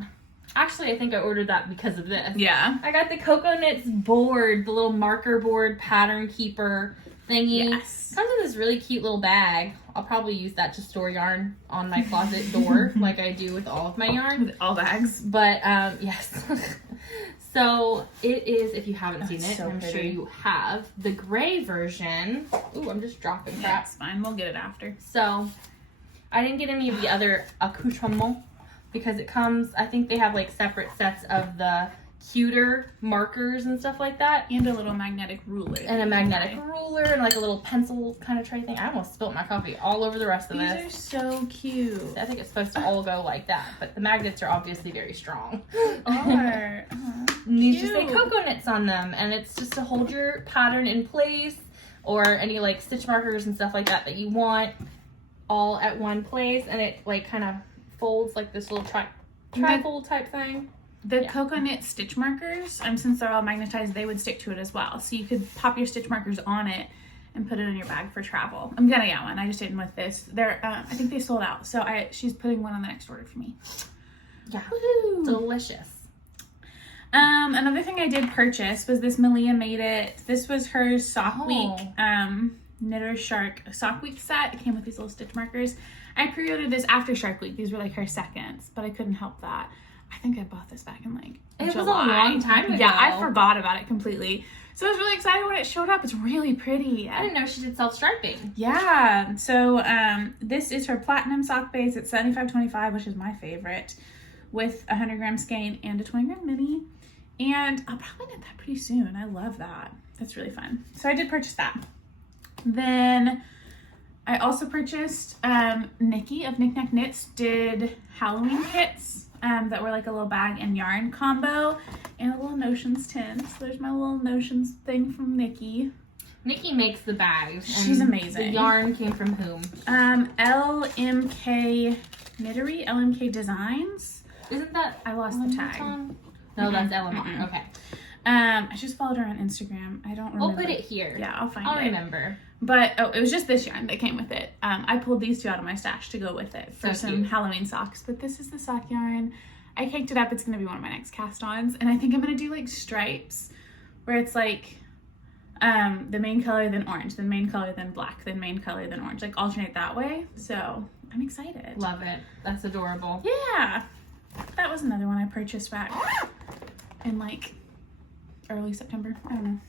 actually I think I ordered that because of this. Yeah. I got the Cocoa Knits board, the little marker board pattern keeper thingy. Yes. Comes in this really cute little bag. I'll probably use that to store yarn on my closet door like I do with all of my yarn. With all bags. But, yes. So, it is, if you haven't seen it, so I'm pretty. sure you have, the gray version. Ooh, I'm just dropping crap. That's fine. We'll get it after. So, I didn't get any of the other accoutrements because it comes, I think they have like separate sets of the cuter markers and stuff like that. And a little magnetic ruler. And a magnetic ruler and like a little pencil kind of tray thing. I almost spilt my coffee all over the rest of this. These are so cute. I think it's supposed to all go like that, but the magnets are obviously very strong. These just say Cocoa Knits on them, and it's just to hold your pattern in place, or any like stitch markers and stuff like that you want all at one place, and it like kind of folds like this little trifold type thing. The Cocoa Knit stitch markers, since they're all magnetized, they would stick to it as well. So you could pop your stitch markers on it and put it in your bag for travel. I'm gonna get one. I just didn't with this. They're, I think they sold out. So she's putting one on the next order for me. Yeah, woo-hoo. Delicious. Another thing I did purchase was this Malia Made It. This was her Sock Week, Knitter Shark Sock Week set. It came with these little stitch markers. I pre-ordered this after Shark Week. These were like her seconds, but I couldn't help that. I think I bought this back in like July. It was a long time ago. Yeah, I forgot about it completely. So I was really excited when it showed up. It's really pretty. I didn't know she did self-striping. Yeah. So this is her platinum sock base. It's 75.25, which is my favorite, with a 100 gram skein and a 20 gram mini. And I'll probably knit that pretty soon. I love that. That's really fun. So I did purchase that. Then I also purchased Nikki of Knick Knack Knits did Halloween kits that were like a little bag and yarn combo and a little Notions tin. So there's my little Notions thing from Nikki. Nikki makes the bags. She's amazing. The yarn came from whom? LMK Knittery, LMK Designs. Isn't that? I lost the tag. No, that's LMR. Okay. I just followed her on Instagram. I don't remember. We'll put it here. Yeah, I'll find it. I'll remember. But, it was just this yarn that came with it. I pulled these 2 out of my stash to go with it for some cute Halloween socks. But this is the sock yarn. I caked it up. It's going to be one of my next cast-ons. And I think I'm going to do, like, stripes where it's, like, the main color, then orange, then main color, then black, then main color, then orange. Like, alternate that way. So, I'm excited. Love it. That's adorable. Yeah. That was another one I purchased back in, like, early September. I don't know.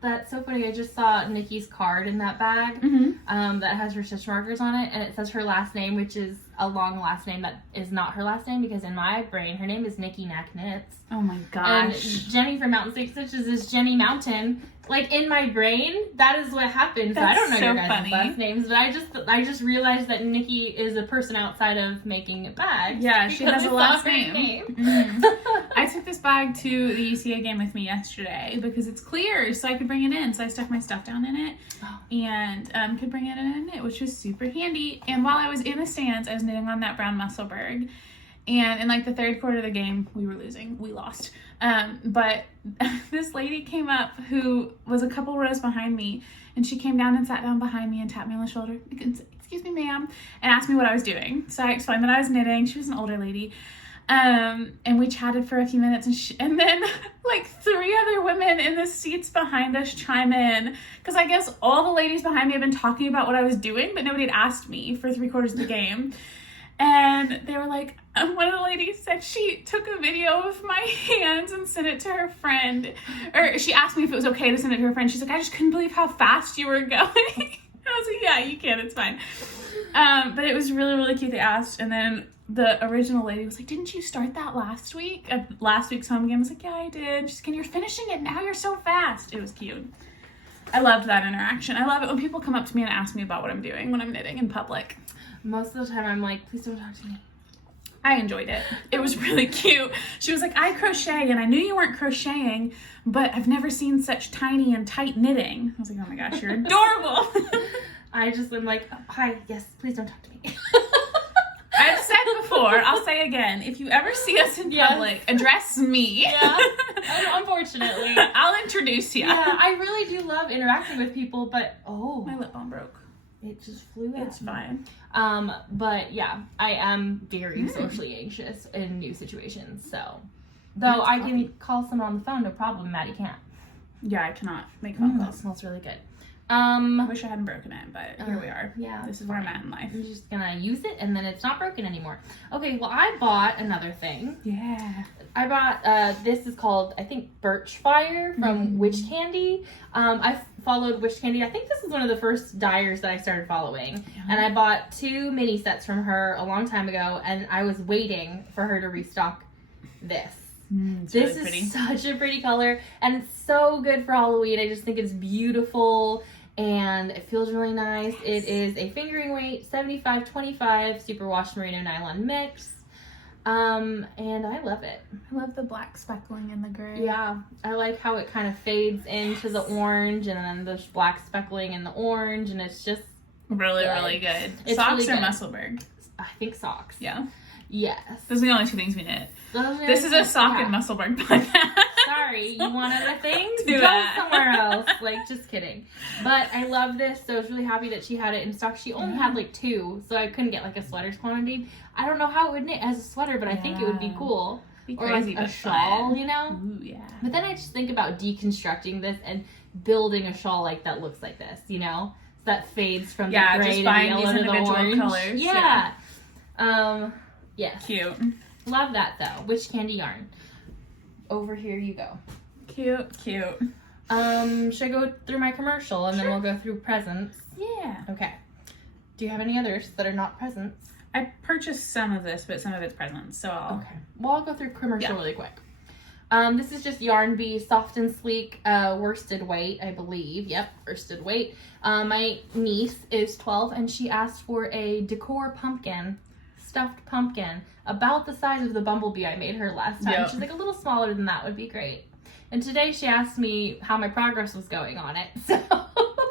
That's so funny. I just saw Nikki's card in that bag that has her stitch markers on it, and it says her last name, which is a long last name that is not her last name, because in my brain, her name is Nikki Knack Knits. Oh my gosh. And Jenny from Mountain Six Stitches is Jenny Mountain. Like, in my brain, that is what happened. So I don't know your guys' last names, but I just realized that Nikki is a person outside of making bags. Yeah, she has a last name. I took this bag to the UCA game with me yesterday because it's clear, so I could bring it in. So I stuck my stuff down in it and could bring it in it, which was super handy. And while I was in the stands, I was knitting on that brown Musselburgh. And in like the third quarter of the game, we were losing. We lost. But this lady came up who was a couple rows behind me, and she came down and sat down behind me and tapped me on the shoulder. Excuse me, ma'am, and asked me what I was doing. So I explained that I was knitting. She was an older lady. And we chatted for a few minutes, and then like 3 other women in the seats behind us chime in, because I guess all the ladies behind me have been talking about what I was doing, but nobody had asked me for 3/4 of the game. And they were like, one of the ladies said she took a video of my hands and sent it to her friend, or she asked me if it was okay to send it to her friend. She's like, I just couldn't believe how fast you were going. I was like, yeah, you can, it's fine. But it was really, really cute. They asked, and then the original lady was like, didn't you start that last week? Last week's home game? I was like, yeah, I did. She's like, you're finishing it now, you're so fast. It was cute. I loved that interaction. I love it when people come up to me and ask me about what I'm doing when I'm knitting in public. Most of the time I'm like, please don't talk to me. I enjoyed it. It was really cute. She was like, I crochet, and I knew you weren't crocheting, but I've never seen such tiny and tight knitting. I was like, oh my gosh, you're adorable. I just am like, oh, hi, yes, please don't talk to me. I've said before, I'll say again, if you ever see us in public, address me. Yeah, unfortunately. I'll introduce you. Yeah, I really do love interacting with people, but my lip balm broke. It just flew out. It's fine. But yeah, I am very socially anxious in new situations, so. Though I can call someone on the phone, no problem, Maddie can't. Yeah, I cannot make phone calls. It smells really good. I wish I hadn't broken it, but here we are. Yeah. This is where I'm at in life. I'm just gonna use it, and then it's not broken anymore. Okay, well, I bought another thing. Yeah. I bought, this is called, I think, Birch Fire from Witch Candy. I followed Witch Candy. I think this is one of the first dyers that I started following. Yeah. And I bought 2 mini sets from her a long time ago, and I was waiting for her to restock this. This really is such a pretty color, and it's so good for Halloween. I just think it's beautiful, and it feels really nice. Yes. It is a fingering weight, 75-25 superwash merino nylon mix. And I love it. I love the black speckling and the gray. Yeah, I like how it kind of fades into the orange, and then there's black speckling in the orange, and it's just really, really good. It's socks really or Musselburgh? I think socks. Yeah. Yes. Those are the only 2 things we knit. This is a sock and Musselburgh podcast. Sorry, you wanted a thing? Do Go somewhere else. Like, just kidding. But I love this, so I was really happy that she had it in stock. She only had like 2, so I couldn't get like a sweater's quantity. I don't know how it would knit as a sweater, but I think it would be cool. Be or crazy, like a shawl, you know? Ooh, yeah. But then I just think about deconstructing this and building a shawl like that looks like this, you know? So that fades from the gray to the yellow to the orange. Colors. Yeah. Yes. Cute. Love that though. Witch Candy yarn. Over here you go. Cute. Should I go through my commercial and then we'll go through presents? Yeah. Okay. Do you have any others that are not presents? I purchased some of this, but some of it's presents, so I'll... Okay. Well, I'll go through commercial really quick. This is just Yarn Bee Soft and Sleek worsted weight, I believe. Yep, worsted weight. My niece is 12 and she asked for a decor pumpkin, stuffed pumpkin, about the size of the bumblebee I made her last time. Yep. She's like, a little smaller than that would be great. And today she asked me how my progress was going on it. So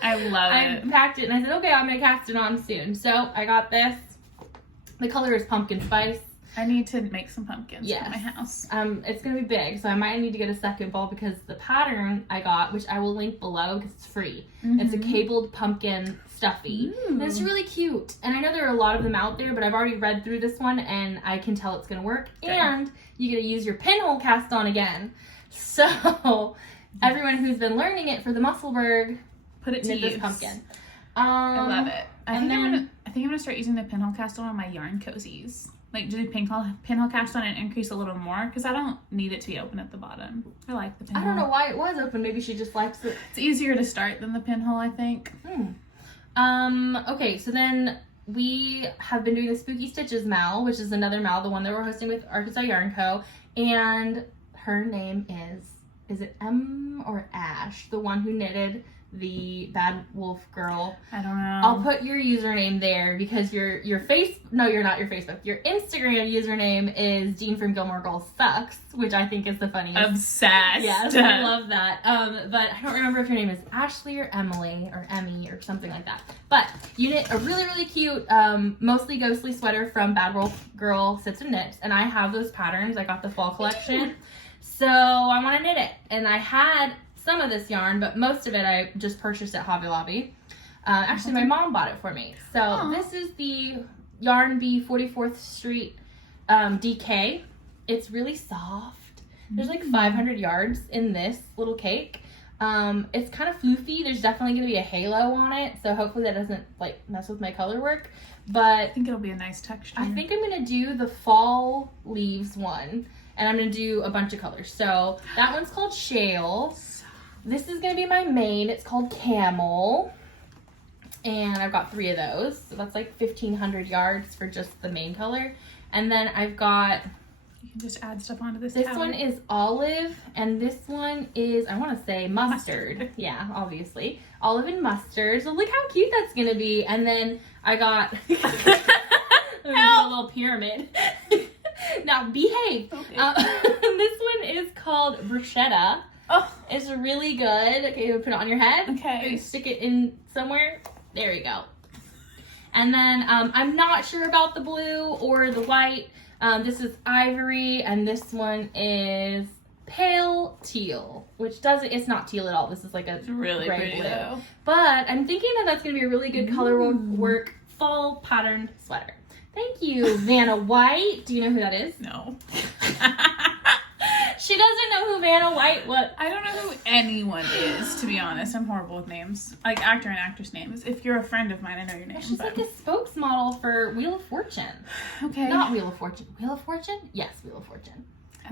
I love it. I packed it and I said, okay, I'm going to cast it on soon. So I got this. The color is pumpkin spice. I need to make some pumpkins in my house. It's going to be big, so I might need to get a second ball because the pattern I got, which I will link below because it's free, it's a cabled pumpkin stuffy. And it's really cute. And I know there are a lot of them out there, but I've already read through this one and I can tell it's going to work. Good. And you get to use your pinhole cast on again. So everyone who's been learning it for the Musselburgh, put it to use. This pumpkin. I love it. I think I'm gonna start using the pinhole cast on my yarn cozies. Like, do the pinhole cast on and increase a little more because I don't need it to be open at the bottom. I like the pinhole. I don't know why it was open. Maybe she just likes it. It's easier to start than the pinhole, I think. Okay, so then we have been doing the Spooky Stitches Mal, which is another Mal, the one that we're hosting with Arkansas Yarn Co. And her name is it M or Ash, the one who knitted the Bad Wolf Girl? I don't know. I'll put your username there because your Facebook. Your Instagram username is Dean from Gilmore Girls Sucks, which I think is the funniest. Obsessed. Yes, I love that. But I don't remember if her name is Ashley or Emily or Emmy or something like that. But you knit a really, really cute, mostly ghostly sweater from Bad Wolf Girl Sits and Knits, and I have those patterns. I got the fall collection. So I want to knit it. And I had some of this yarn, but most of it I just purchased at Hobby Lobby. Actually, my mom bought it for me. So this is the Yarn Bee 44th Street DK It's really soft. There's like 500 yards in this little cake. It's kind of floofy. There's definitely going to be a halo on it, so hopefully that doesn't like mess with my color work. But I think it'll be a nice texture. I think I'm going to do the fall leaves one, and I'm going to do a bunch of colors. So that one's called Shale. This is going to be my main. It's called Camel. And I've got 3 of those. So that's like 1,500 yards for just the main color. And then I've got... You can just add stuff onto this This tower. one is olive, and this one is, I want to say, mustard. Yeah, obviously. Olive and mustard. So look how cute that's going to be. And then I got... a little pyramid. Now, behave. Okay. This one is called bruschetta. Oh. It's really good. Okay, you put it on your head. Okay. You stick it in somewhere. There you go. And then I'm not sure about the blue or the white. This is ivory, and this one is pale teal, which doesn't, it's not teal at all. This is like a really gray pretty blue. though. But I'm thinking that that's going to be a really good color work fall patterned sweater. Thank you, Vanna White. Do you know who that is? No. She doesn't know who Vanna White was. I don't know who anyone is, to be honest. I'm horrible with names. Like actor and actress names. If you're a friend of mine, I know your name. She's like a spokesmodel for Wheel of Fortune. Okay. Not Wheel of Fortune. Wheel of Fortune? Yes, Wheel of Fortune.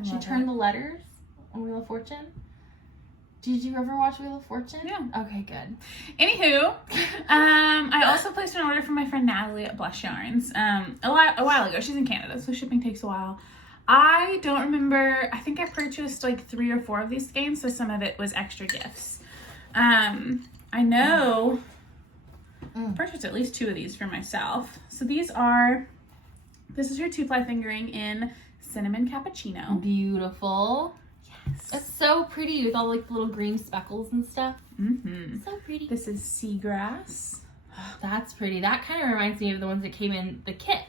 She turned the letters on Wheel of Fortune. Did you ever watch Wheel of Fortune? Yeah. Okay, good. Anywho, I also placed an order from my friend Natalie at Blush Yarns a while ago. She's in Canada, so shipping takes a while. I don't remember. I think I purchased like 3 or 4 of these skeins, so some of it was extra gifts. I know I purchased at least 2 of these for myself. So this is her 2-ply fingering in Cinnamon Cappuccino. Beautiful. Yes. It's so pretty with all like the little green speckles and stuff. Mm-hmm. So pretty. This is Seagrass. That's pretty. That kind of reminds me of the ones that came in the kit.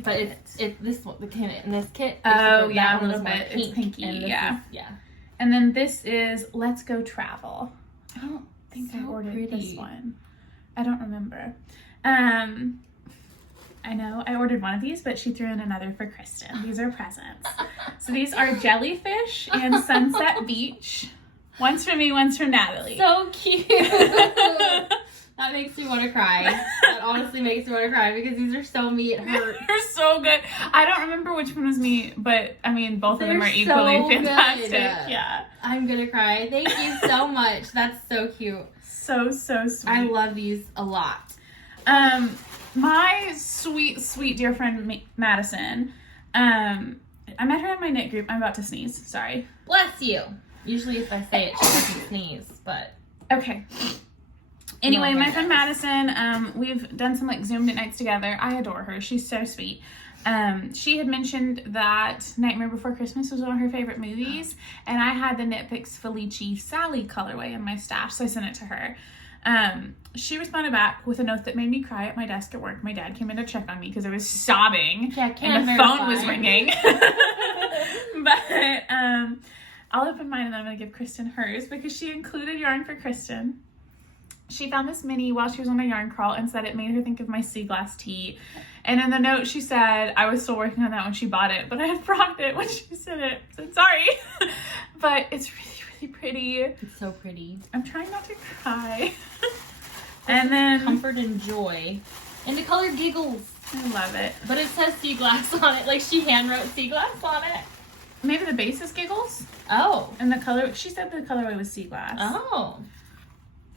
But it's this one, the kit in this kit. Oh yeah, a one little was more bit. It's pinky, yeah. Yeah. And then this is Let's Go Travel. I don't think I So ordered pretty. this one. I don't remember. I know I ordered one of these, but she threw in another for Christen. These are presents. So these are Jellyfish and Sunset Beach. One's for me, one's for Natalie. So cute. That makes me want to cry. That honestly makes me want to cry because these are so me. It hurts. They're so good. I don't remember which one was me, but I mean, both of them are They're equally so fantastic. good. Yeah. I'm going to cry. Thank you so much. That's so cute. So sweet. I love these a lot. My sweet dear friend Madison, I met her in my knit group. I'm about to sneeze. Sorry. Bless you. Usually if I say it, she doesn't sneeze, but... Okay. Anyway, No, my friend Madison, we've done some like Zoom knit nights together. I adore her. She's so sweet. She had mentioned that Nightmare Before Christmas was one of her favorite movies, and I had the Knit Picks Felici Sally colorway in my stash, so I sent it to her. She responded back with a note that made me cry at my desk at work. My dad came in to check on me because I was sobbing and the phone was ringing. But I'll open mine and then I'm going to give Christen hers because she included yarn for Christen. She found this mini while she was on a yarn crawl and said it made her think of my sea glass tea. And in the note she said, I was still working on that when she bought it, but I had frocked it when she sent it. I said, sorry. But it's really pretty. It's so pretty. I'm trying not to cry. And then... Comfort and joy. And the color Giggles. I love it. But it says sea glass on it. Like she hand wrote sea glass on it. Maybe the base is Giggles. Oh. And the color... She said the colorway was sea glass. Oh.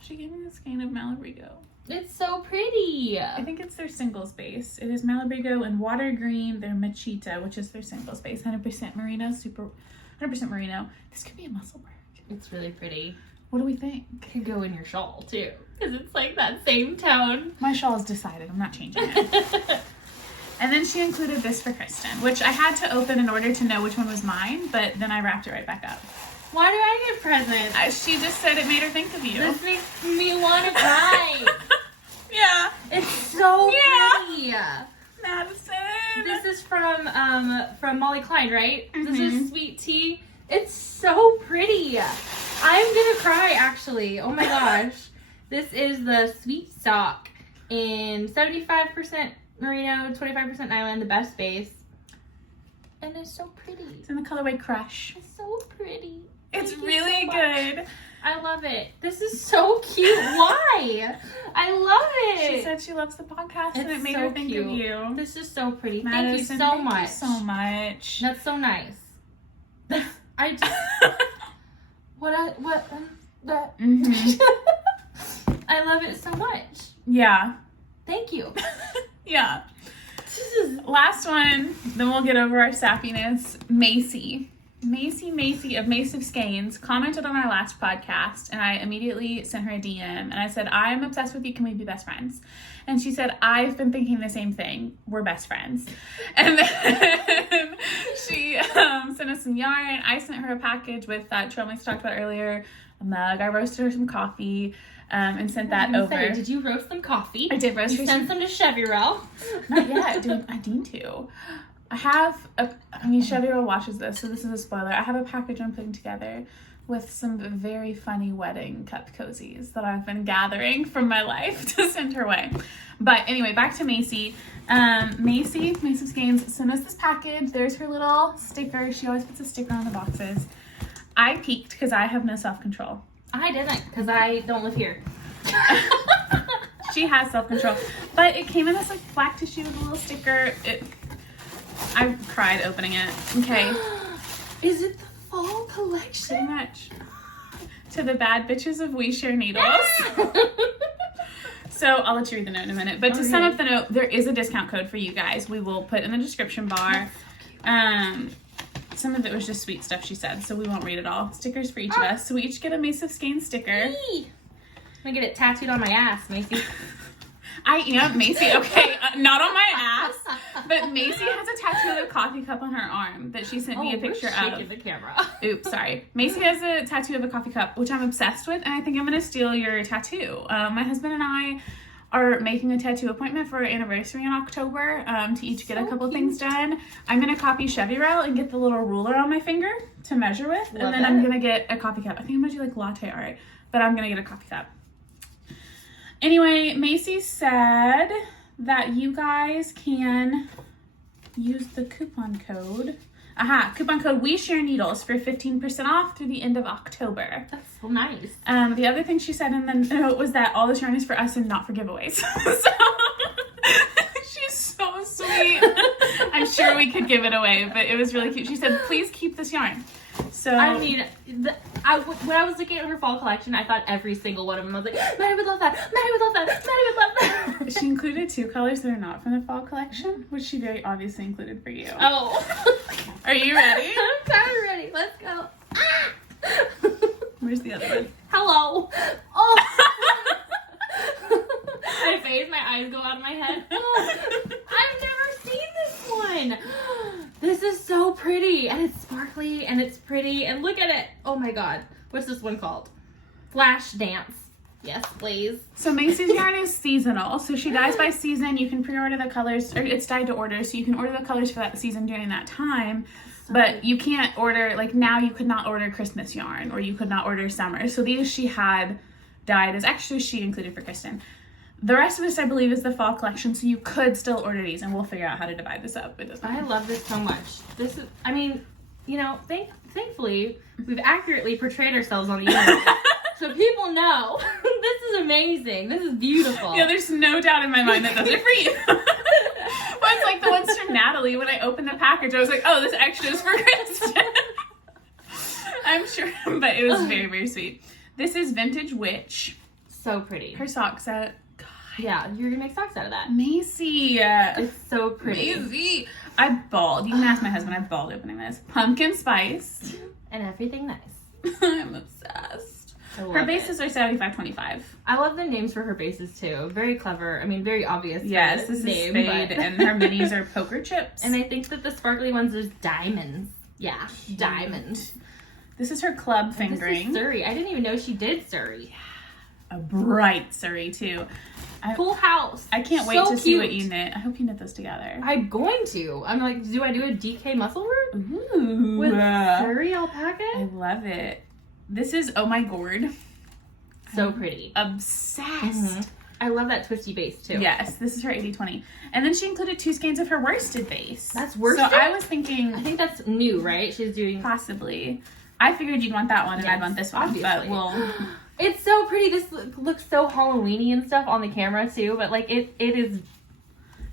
She gave me this skein of Malabrigo. It's so pretty. I think it's their singles base. It is Malabrigo and water green. Their Machita, which is their singles base. 100% merino, 100% merino. This could be a Musselburgh. It's really pretty. What do we think? Could go in your shawl too, because it's like that same tone. My shawl is decided. I'm not changing it. And then she included this for Christen, which I had to open in order to know which one was mine, but then I wrapped it right back up. Why do I get presents? She just said it made her think of you. This makes me want to cry. Yeah. It's so pretty. Madison. This is from Molly Klein, right? Mm-hmm. This is Sweet Tea. It's so pretty. I'm gonna cry actually. Oh my gosh. This is the Sweet Stock in 75% merino, 25% nylon, the best base. And it's so pretty. It's in the colorway Crush. It's so pretty. It's Thank you really so good. much. I love it. This is so cute. Why? I love it. She said she loves the podcast and It's it made so her think cute. of you. This is so pretty. Madison, thank you so thank much. you so much. That's so nice. I just that I love it so much. Yeah. Thank you. Yeah. Last one, then we'll get over our sappiness. Macy of Mace of Skeins commented on our last podcast, and I immediately sent her a DM and I said, I'm obsessed with you, can we be best friends? And she said, I've been thinking the same thing, we're best friends. And then she sent us some yarn. I sent her a package with that trail mix talked about earlier, a mug. I roasted her some coffee and sent that over. Did you roast some coffee? I did roast her some. You sent some to Chevyro? Not yet, dude, I need to. I have Chevyro watches this, so this is a spoiler. I have a package I'm putting together with some very funny wedding cup cozies that I've been gathering from my life to send her way. But anyway, back to Macy. Macy of Skeins sent us this package. There's her little sticker. She always puts a sticker on the boxes. I peeked because I have no self-control. I didn't, because I don't live here. She has self-control. But it came in this like black tissue with a little sticker. I cried opening it. Okay. Is it the fall collection? Pretty much. To the bad bitches of We Share Needles. So I'll let you read the note in a minute. But to sum up the note, there is a discount code for you guys. We will put in the description bar. Some of it was just sweet stuff she said, so we won't read it all. Stickers for each of us. So we each get a Mace of Skeins sticker. I'm gonna get it tattooed on my ass, Macy. Macy, okay, not on my ass, but Macy has a tattoo of a coffee cup on her arm that she sent me a picture of. Shaking the camera. Oops, sorry. Macy has a tattoo of a coffee cup, which I'm obsessed with, and I think I'm going to steal your tattoo. My husband and I are making a tattoo appointment for our anniversary in October to each get a couple things done. I'm going to copy Chevyro and get the little ruler on my finger to measure with, and then I'm going to get a coffee cup. I think I'm going to do like latte art, but I'm going to get a coffee cup. Anyway, Macy said that you guys can use the coupon code. Coupon code We Share Needles for 15% off through the end of October. That's so nice. The other thing she said in the note was that all this yarn is for us and not for giveaways. So she's so sweet. I'm sure we could give it away, but it was really cute. She said, please keep this yarn. So I mean, when I was looking at her fall collection, I thought every single one of them. I was like, Maddie would love that. Maddie would love that. Maddie would love that. She included 2 colors that are not from the fall collection, which she very obviously included for you. Oh. Are you ready? I'm kind of ready. Let's go. Where's the other one? Hello. Oh. My face, my eyes go out of my head. Oh. I've never seen this one. This is so pretty, and it's sparkly, and it's pretty, and look at it. Oh my god. What's this one called? Flash Dance. Yes, please. So Macy's yarn is seasonal, so she dyes by season. You can pre-order the colors, or it's dyed to order, so you can order the colors for that season during that time, but you can't order, like now you could not order Christmas yarn, or you could not order summer. So these she had dyed as extras she included for Christen. The rest of this, I believe, is the fall collection, so you could still order these, and we'll figure out how to divide this up. I love this so much. This is, I mean, you know, thankfully, we've accurately portrayed ourselves on the internet. So people know. This is amazing. This is beautiful. Yeah, there's no doubt in my mind that those are for you. Well, it's like the ones from Natalie. When I opened the package, I was like, oh, this extra is for Christen. I'm sure, but it was very, very sweet. This is Vintage Witch. So pretty. Her sock set. Yeah, you're gonna make socks out of that. Macy. It's so pretty. Macy. I bawled. You can ask my husband. I bawled opening this. Pumpkin spice. And everything nice. I'm obsessed. Her bases are $75.25. I love the names for her bases too. Very clever. I mean, very obvious. Yes, this name, is Spade, and her minis are poker chips. And I think that the sparkly ones are diamonds. Yeah, cute. Diamonds. This is her club fingering. This is Surrey. I didn't even know she did Surrey. Yeah. A bright Surrey too. Full house. I can't wait to see what you knit. I hope you knit those together. I'm going to. I'm like, do I do a DK Musselburgh? Ooh. With Surrey alpaca? I love it. This is Oh My Gourd. So pretty. Obsessed. I love that twisty base too. Yes, this is her 80/20. And then she included 2 skeins of her worsted base. That's worsted? So I was thinking... I think that's new, right? She's doing... Possibly. I figured you'd want that one and I'd want this one. Obviously. But we'll... It's so pretty. This looks so Halloween-y and stuff on the camera too, but like it is...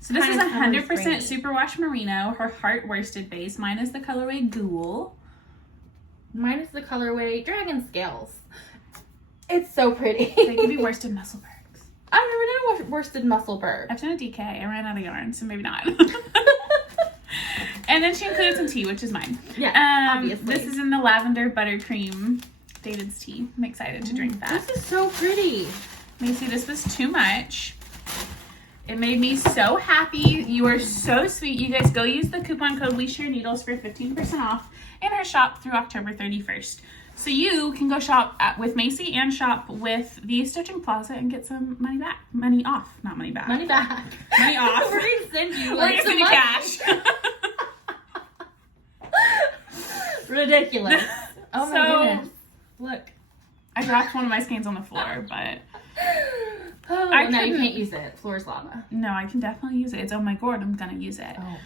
So this is 100% superwash merino, her heart worsted base. Mine is the colorway Ghoul. Mine is the colorway Dragon Scales. It's so pretty. They could be worsted Musselburghs. I've never done a worsted Musselburgh. I've done a DK. I ran out of yarn, so maybe not. And then she included some tea, which is mine. Yeah, obviously. This is in the lavender buttercream David's tea. I'm excited to drink that. This is so pretty. Macy, this was too much. It made me so happy. You are so sweet. You guys go use the coupon code WeShareNeedles for 15% off in her shop through October 31st. So you can go shop with Macy and shop with the Stitching Plaza and get some money back. Money off. Not money back. Money back. Money off. We're going to send you We're going to send you cash. Ridiculous. Oh my goodness. Look. I dropped one of my skeins on the floor, but... Oh, no, you can't use it. Floor's lava. No, I can definitely use it. It's on my gourd. I'm gonna use it. Oh,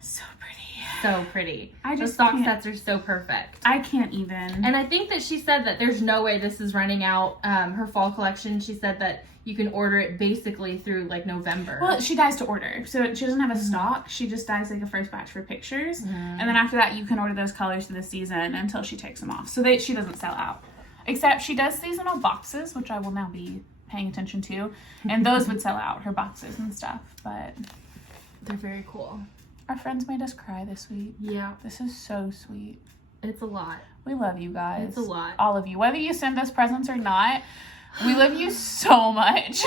so pretty. So pretty. The sock sets are so perfect. I can't even. And I think that she said that there's no way this is running out. Her fall collection. She said that you can order it basically through like November. Well, she dyes to order, so she doesn't have a stock. She just dyes like a first batch for pictures, and then after that, you can order those colors for the season until she takes them off. So she doesn't sell out. Except she does seasonal boxes, which I will now be paying attention to, and those would sell out, her boxes and stuff, but they're very cool. Our friends made us cry this week. Yeah. This is so sweet. It's a lot. We love you guys. It's a lot. All of you. Whether you send us presents or not, we love you so much.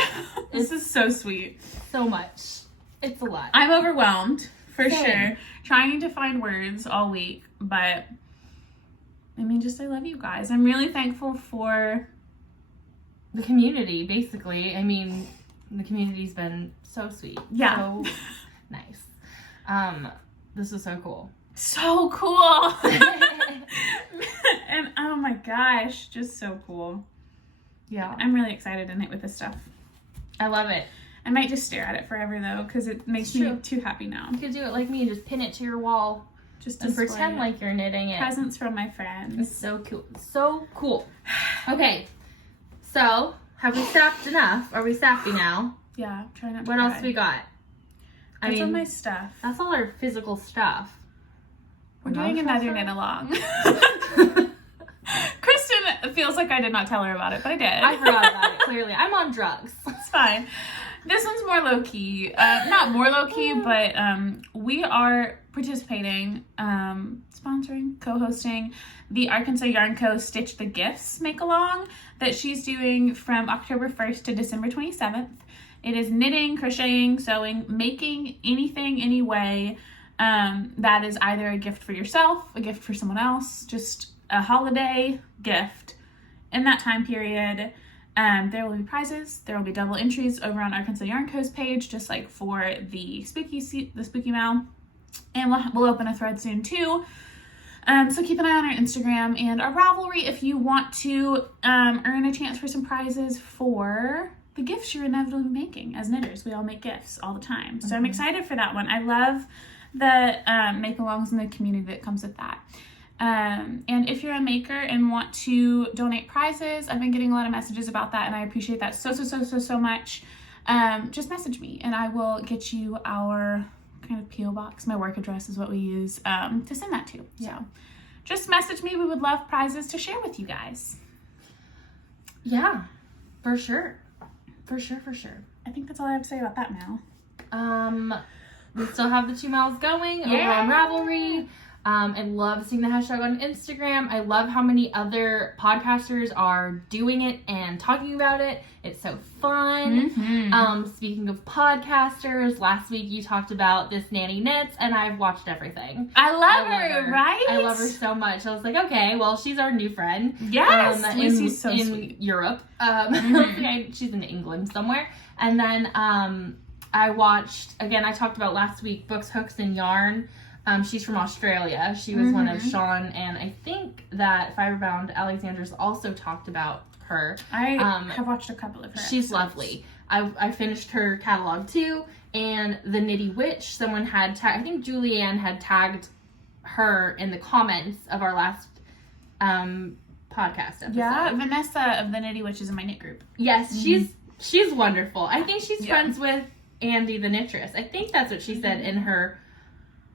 This is so sweet. So much. It's a lot. I'm overwhelmed, for Same. sure. Trying to find words all week, but I mean, just I love you guys. I'm really thankful for the community, basically. I mean, the community's been so sweet. Yeah. So nice. This is so cool. So cool. And oh my gosh, just so cool. Yeah. I'm really excited to knit with this stuff. I love it. I might just stare at it forever though, because it makes me too happy now. You could do it like me and just pin it to your wall. Just and pretend like you're knitting it. Presents from my friends. It's so cool. So cool. Okay. So, have we staffed enough? Are we staffy now? Yeah, try not to What cry. else we got? That's all my stuff. That's all our physical stuff. We're doing another knit along. Christen feels like I did not tell her about it, but I did. I forgot about it, clearly. I'm on drugs. It's fine. This one's more low-key. Not more low-key, but we are participating, sponsoring, co-hosting the Arkansas Yarn Co. Stitch the Gifts make-along that she's doing from October 1st to December 27th. It is knitting, crocheting, sewing, making anything, any way that is either a gift for yourself, a gift for someone else, just a holiday gift in that time period. There will be prizes. There will be double entries over on Arkansas Yarn Co.'s page, just like for the spooky mail. And we'll open a thread soon too. So keep an eye on our Instagram and our Ravelry if you want to earn a chance for some prizes for the gifts you're inevitably making. As knitters, we all make gifts all the time. So I'm excited for that one. I love the make-alongs and the community that comes with that. And if you're a maker and want to donate prizes, I've been getting a lot of messages about that, and I appreciate that so much. Just message me and I will get you our kind of P.O. box. My work address is what we use to send that to. Yeah. So just message me. We would love prizes to share with you guys. Yeah, for sure. For sure. I think that's all I have to say about that now. We still have the 2 miles going over on Ravelry. I love seeing the hashtag on Instagram. I love how many other podcasters are doing it and talking about it. It's so fun. Mm-hmm. Speaking of podcasters, last week you talked about this Nanny Knits, and I've watched everything. I love her, right? I love her so much. I was like, okay, well, she's our new friend. Yes, Lucy's so in sweet. Europe. Mm-hmm. She's in England somewhere. And then I watched, again, I talked about last week, Books, Hooks, and Yarn. She's from Australia. She was one of Sean, and I think that Fiberbound Alexandra's also talked about her. I have watched a couple of her She's episodes. lovely. I finished her catalog too. And the Knitty Witch, someone had I think Julianne had tagged her in the comments of our last podcast episode. Yeah, Vanessa of the Knitty Witch is in my knit group. Yes, she's wonderful. I think she's friends with Andy the Knittress. I think that's what she said in her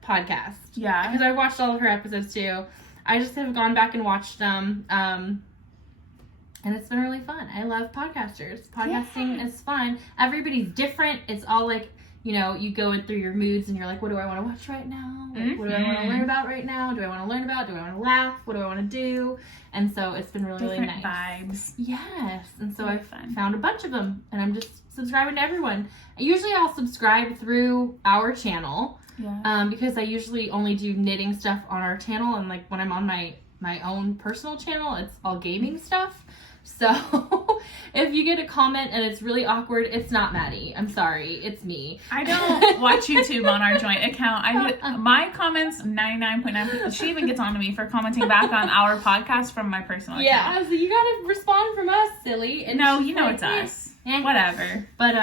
podcast. Yeah. Because I watched all of her episodes too. I just have gone back and watched them. And it's been really fun. I love podcasters. Podcasting is fun. Everybody's different. It's all like, you know, you go in through your moods and you're like, what do I want to watch right now? Like, what do I want to learn about right now? Do I want to learn about? Do I want to laugh? What do I want to do? And so it's been really, really nice. Vibes. Yes. And so I've found a bunch of them and I'm just subscribing to everyone. Usually I'll subscribe through our channel. Yeah. Because I usually only do knitting stuff on our channel, and like when I'm on my own personal channel, it's all gaming stuff. So if you get a comment and it's really awkward, it's not Maddie. I'm sorry, it's me. I don't watch YouTube on our joint account. My comments 99.9%. She even gets on to me for commenting back on our podcast from my personal account. Yeah, so you gotta respond from us, silly. And no, you know it's us. Whatever. But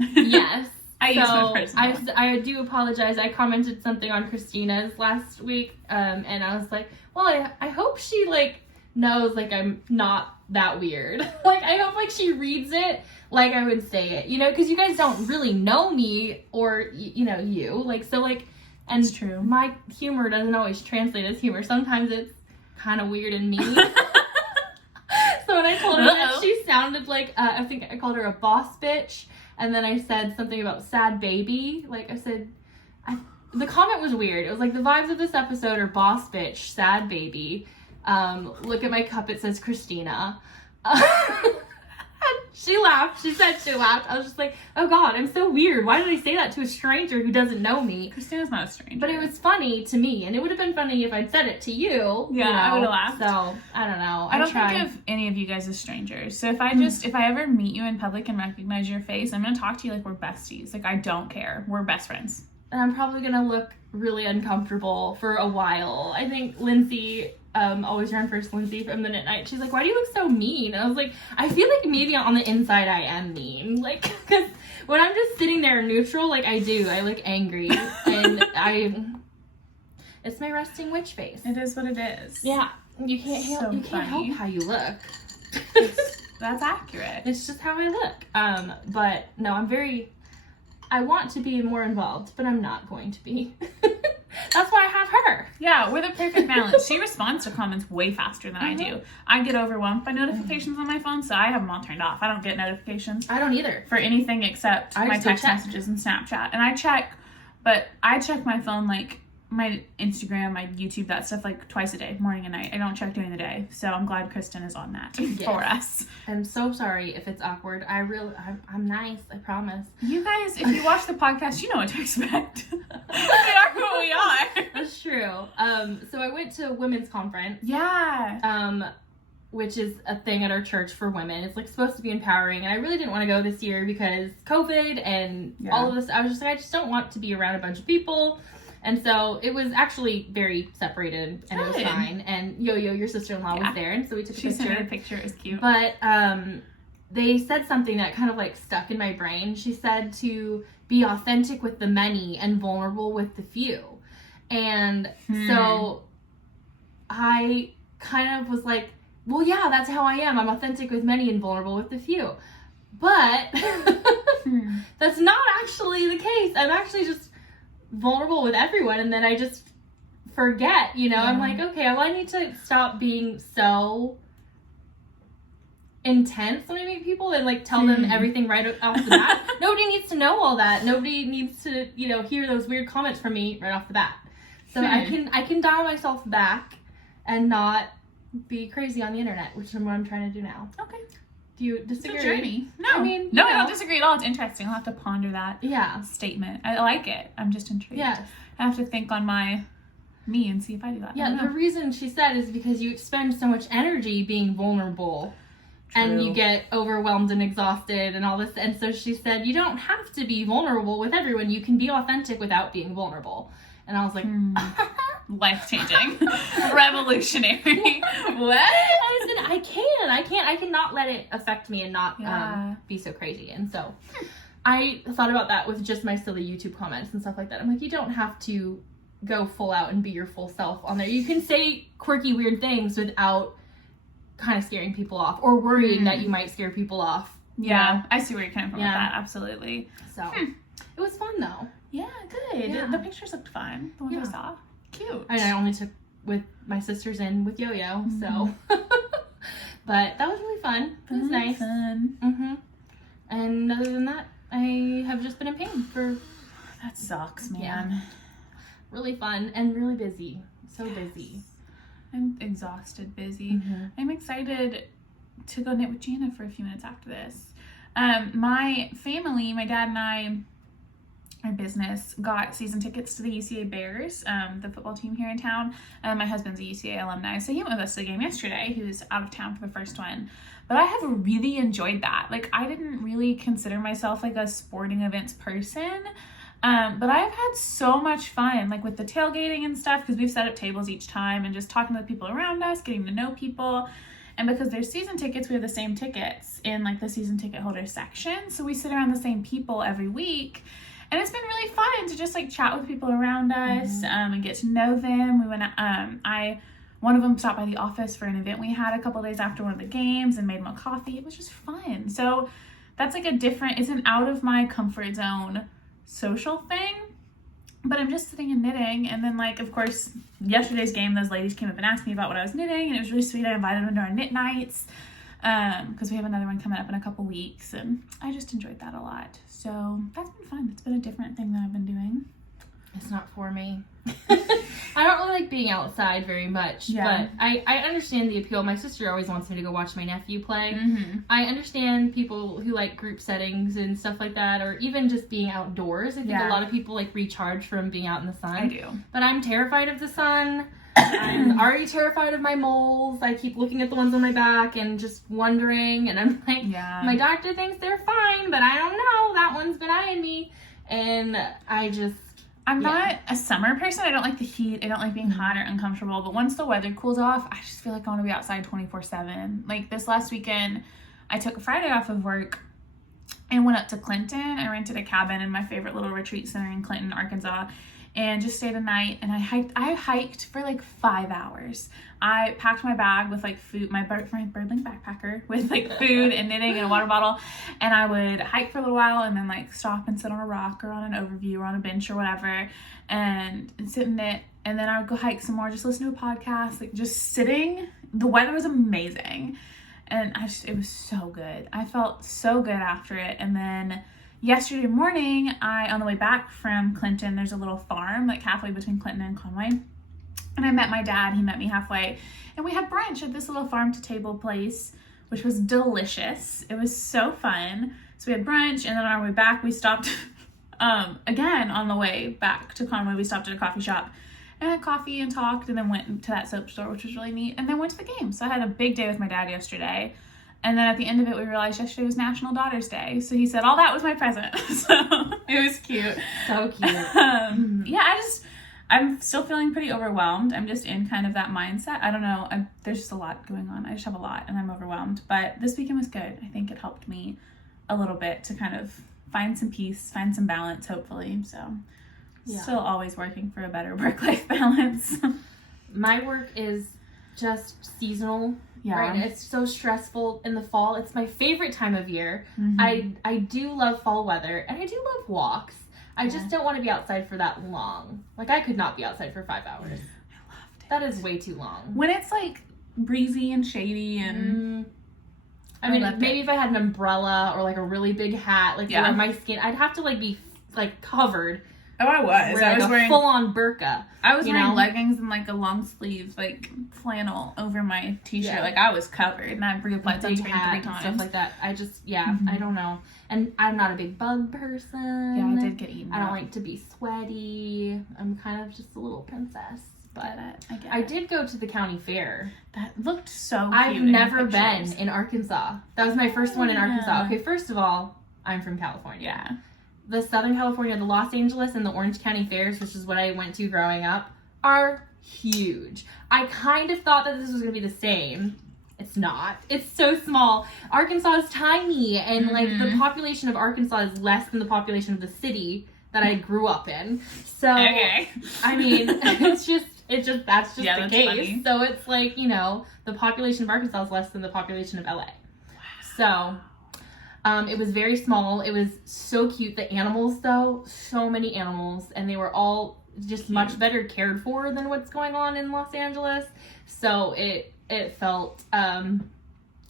yes. I use my personal one. I do apologize. I commented something on Christina's last week, and I was like, well, I hope she, like, knows, like, I'm not that weird. Like, I hope, like, she reads it like I would say it, you know, because you guys don't really know me or, you know, you. Like, so, like, and it's true. My humor doesn't always translate as humor. Sometimes it's kind of weird and mean. So when I told her that she sounded like, I think I called her a boss bitch. And then I said something about sad baby. Like I said, the comment was weird. It was like, the vibes of this episode are boss bitch, sad baby. Look at my cup. It says Christina. She laughed. She said she laughed. I was just like, oh God, I'm so weird. Why did I say that to a stranger who doesn't know me? Christina's not a stranger. But it was funny to me. And it would have been funny if I'd said it to you. Yeah, you know? I would have laughed. So, I don't know. I don't think of any of you guys as strangers. So if I ever meet you in public and recognize your face, I'm going to talk to you like we're besties. Like, I don't care. We're best friends. And I'm probably going to look really uncomfortable for a while. I think Lindsay... always run first, Lindsay from the Knit Night. She's like, why do you look so mean? And I was like, I feel like maybe on the inside I am mean. Like, because when I'm just sitting there neutral, like I look angry. And it's my resting witch face. It is what it is. Yeah. You can't help how you look. That's accurate. It's just how I look. But no, I want to be more involved, but I'm not going to be. That's why I have her. Yeah, we're the perfect balance. She responds to comments way faster than I do. I get overwhelmed by notifications on my phone, so I have them all turned off. I don't get notifications. I don't either. For anything except my text messages and Snapchat. And I check my phone, like my Instagram, my YouTube, that stuff, like twice a day, morning and night. I don't check during the day. So I'm glad Christen is on that for us. I'm so sorry if it's awkward. I'm nice, I promise. You guys, if you watch the podcast, you know what to expect. We are who we are. That's true. So I went to a women's conference. Yeah. Which is a thing at our church for women. It's like supposed to be empowering, and I really didn't want to go this year because COVID and all of this. I was just like, I just don't want to be around a bunch of people. And so it was actually very separated, and it was fine. And Yo-Yo, your sister-in-law, was there, and so we took a picture. She sent me a picture. It was cute. But they said something that kind of like stuck in my brain. She said to be authentic with the many and vulnerable with the few. And so I kind of was like, well, yeah, that's how I am. I'm authentic with many and vulnerable with the few. But that's not actually the case. I'm actually just vulnerable with everyone, and then I just forget, you know. I'm like, okay, well, I need to stop being so intense when I meet people and like tell them everything right off the bat. Nobody needs to know all that. Nobody needs to, you know, hear those weird comments from me right off the bat. So I can dial myself back and not be crazy on the internet, which is what I'm trying to do now. Okay. Do you disagree? It's a journey. No, I mean, no, I don't disagree at all. It's interesting. I'll have to ponder that statement. I like it. I'm just intrigued. Yes. I have to think on me and see if I do that. Yeah, the reason she said is because you expend so much energy being vulnerable. True. And you get overwhelmed and exhausted and all this. And so she said, you don't have to be vulnerable with everyone. You can be authentic without being vulnerable. And I was like, life-changing, revolutionary. What? I cannot let it affect me and not be so crazy. And so I thought about that with just my silly YouTube comments and stuff like that. I'm like, you don't have to go full out and be your full self on there. You can say quirky, weird things without kind of scaring people off or worrying that you might scare people off. Yeah, I see where you're coming from with that. Absolutely. So it was fun though. Yeah, good. Yeah. The pictures looked fun. The ones I saw. Cute. And I only took with my sisters in with Yo-Yo, so. But that was really fun. It was nice. Fun. And other than that, I have just been in pain for... That sucks, man. Yeah. Really fun and really busy. So busy. I'm exhausted, busy. I'm excited to go knit with Jana for a few minutes after this. My family, my dad and I, our business, got season tickets to the UCA Bears, the football team here in town. My husband's a UCA alumni, so he went with us to the game yesterday. He was out of town for the first one. But I have really enjoyed that. Like, I didn't really consider myself like a sporting events person. But I've had so much fun, like with the tailgating and stuff, because we've set up tables each time and just talking to the people around us, getting to know people. And because there's season tickets, we have the same tickets in like the season ticket holder section. So we sit around the same people every week. And it's been really fun to just like chat with people around us and get to know them. We went, one of them stopped by the office for an event we had a couple days after one of the games and made them a coffee. It was just fun. So that's like it's an out of my comfort zone social thing, but I'm just sitting and knitting. And then, like, of course, yesterday's game, those ladies came up and asked me about what I was knitting, and it was really sweet. I invited them to our knit nights because we have another one coming up in a couple weeks, and I just enjoyed that a lot. So that's been fun. It's been a different thing that I've been doing. It's not for me. I don't really like being outside very much, but I understand the appeal. My sister always wants me to go watch my nephew play. I understand people who like group settings and stuff like that, or even just being outdoors. I think a lot of people like recharge from being out in the sun. I do. But I'm terrified of the sun. I'm already terrified of my moles. I keep looking at the ones on my back and just wondering, and I'm like, my doctor thinks they're fine, but I don't know. That one's been eyeing me. And I'm not a summer person. I don't like the heat. I don't like being hot or uncomfortable. But once the weather cools off, I just feel like I want to be outside 24/7. Like this last weekend, I took a Friday off of work and went up to Clinton. I rented a cabin in my favorite little retreat center in Clinton, Arkansas, and just stayed a night. And I hiked for like 5 hours. I packed my bag with like food, my Birdling backpacker with like food and knitting and a water bottle. And I would hike for a little while and then like stop and sit on a rock or on an overview or on a bench or whatever and sit and knit. And then I would go hike some more, just listen to a podcast, like just sitting. The weather was amazing. And it was so good. I felt so good after it. And then yesterday morning, on the way back from Clinton, there's a little farm like halfway between Clinton and Conway. And I met my dad. He met me halfway. And we had brunch at this little farm-to-table place, which was delicious. It was so fun. So we had brunch, and then on our way back, we stopped, again, on the way back to Conway, we stopped at a coffee shop and had coffee and talked, and then went to that soap store, which was really neat, and then went to the game. So I had a big day with my dad yesterday. And then at the end of it, we realized yesterday was National Daughter's Day. So he said, all that was my present. So it was cute. So cute. I'm still feeling pretty overwhelmed. I'm just in kind of that mindset. I don't know. There's just a lot going on. I just have a lot and I'm overwhelmed. But this weekend was good. I think it helped me a little bit to kind of find some peace, find some balance, hopefully. So still always working for a better work-life balance. My work is just seasonal. Yeah. Right? It's so stressful in the fall. It's my favorite time of year. I do love fall weather and I do love walks. I just don't want to be outside for that long. Like, I could not be outside for 5 hours. I loved it. That is way too long. When it's, like, breezy and shady and... I mean, maybe if I had an umbrella or, like, a really big hat, like, where my skin... I'd have to, like, be, like, covered. Oh, I was. I was wearing... full-on burqa. I was wearing leggings and, like, a long sleeve, like, flannel over my t-shirt. Like, I was covered. And I reapplied sunscreen 3 times. Stuff like that. I just... I don't know. And I'm not a big bug person. Yeah, I did get eaten. I don't like to be sweaty. I'm kind of just a little princess. But I did go to the county fair. That looked so cute. I've never been in Arkansas. That was my first one in Arkansas. Okay, first of all, I'm from California. Yeah. The Southern California, the Los Angeles and the Orange County fairs, which is what I went to growing up, are huge. I kind of thought that this was going to be the same. It's not. It's so small. Arkansas is tiny, and like the population of Arkansas is less than the population of the city that I grew up in. So, I mean, that's just the case. Funny. So it's like, you know, the population of Arkansas is less than the population of LA. Wow. So, it was very small. It was so cute. The animals, though, so many animals, and they were all just much better cared for than what's going on in Los Angeles. So it felt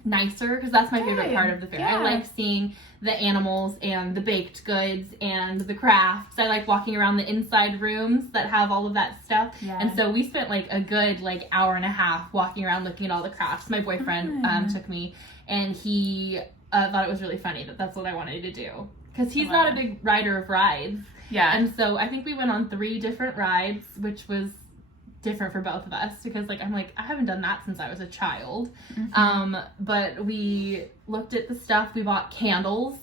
nicer, because that's my favorite part of the fair. Yeah. I like seeing the animals and the baked goods and the crafts. I like walking around the inside rooms that have all of that stuff. Yeah. And so we spent like a good hour and a half walking around looking at all the crafts. My boyfriend took me, and he thought it was really funny that that's what I wanted to do, because he's not a big rider of rides. Yeah. And so I think we went on 3 different rides, which was different for both of us, because I'm like, I haven't done that since I was a child. But we looked at the stuff. We bought candles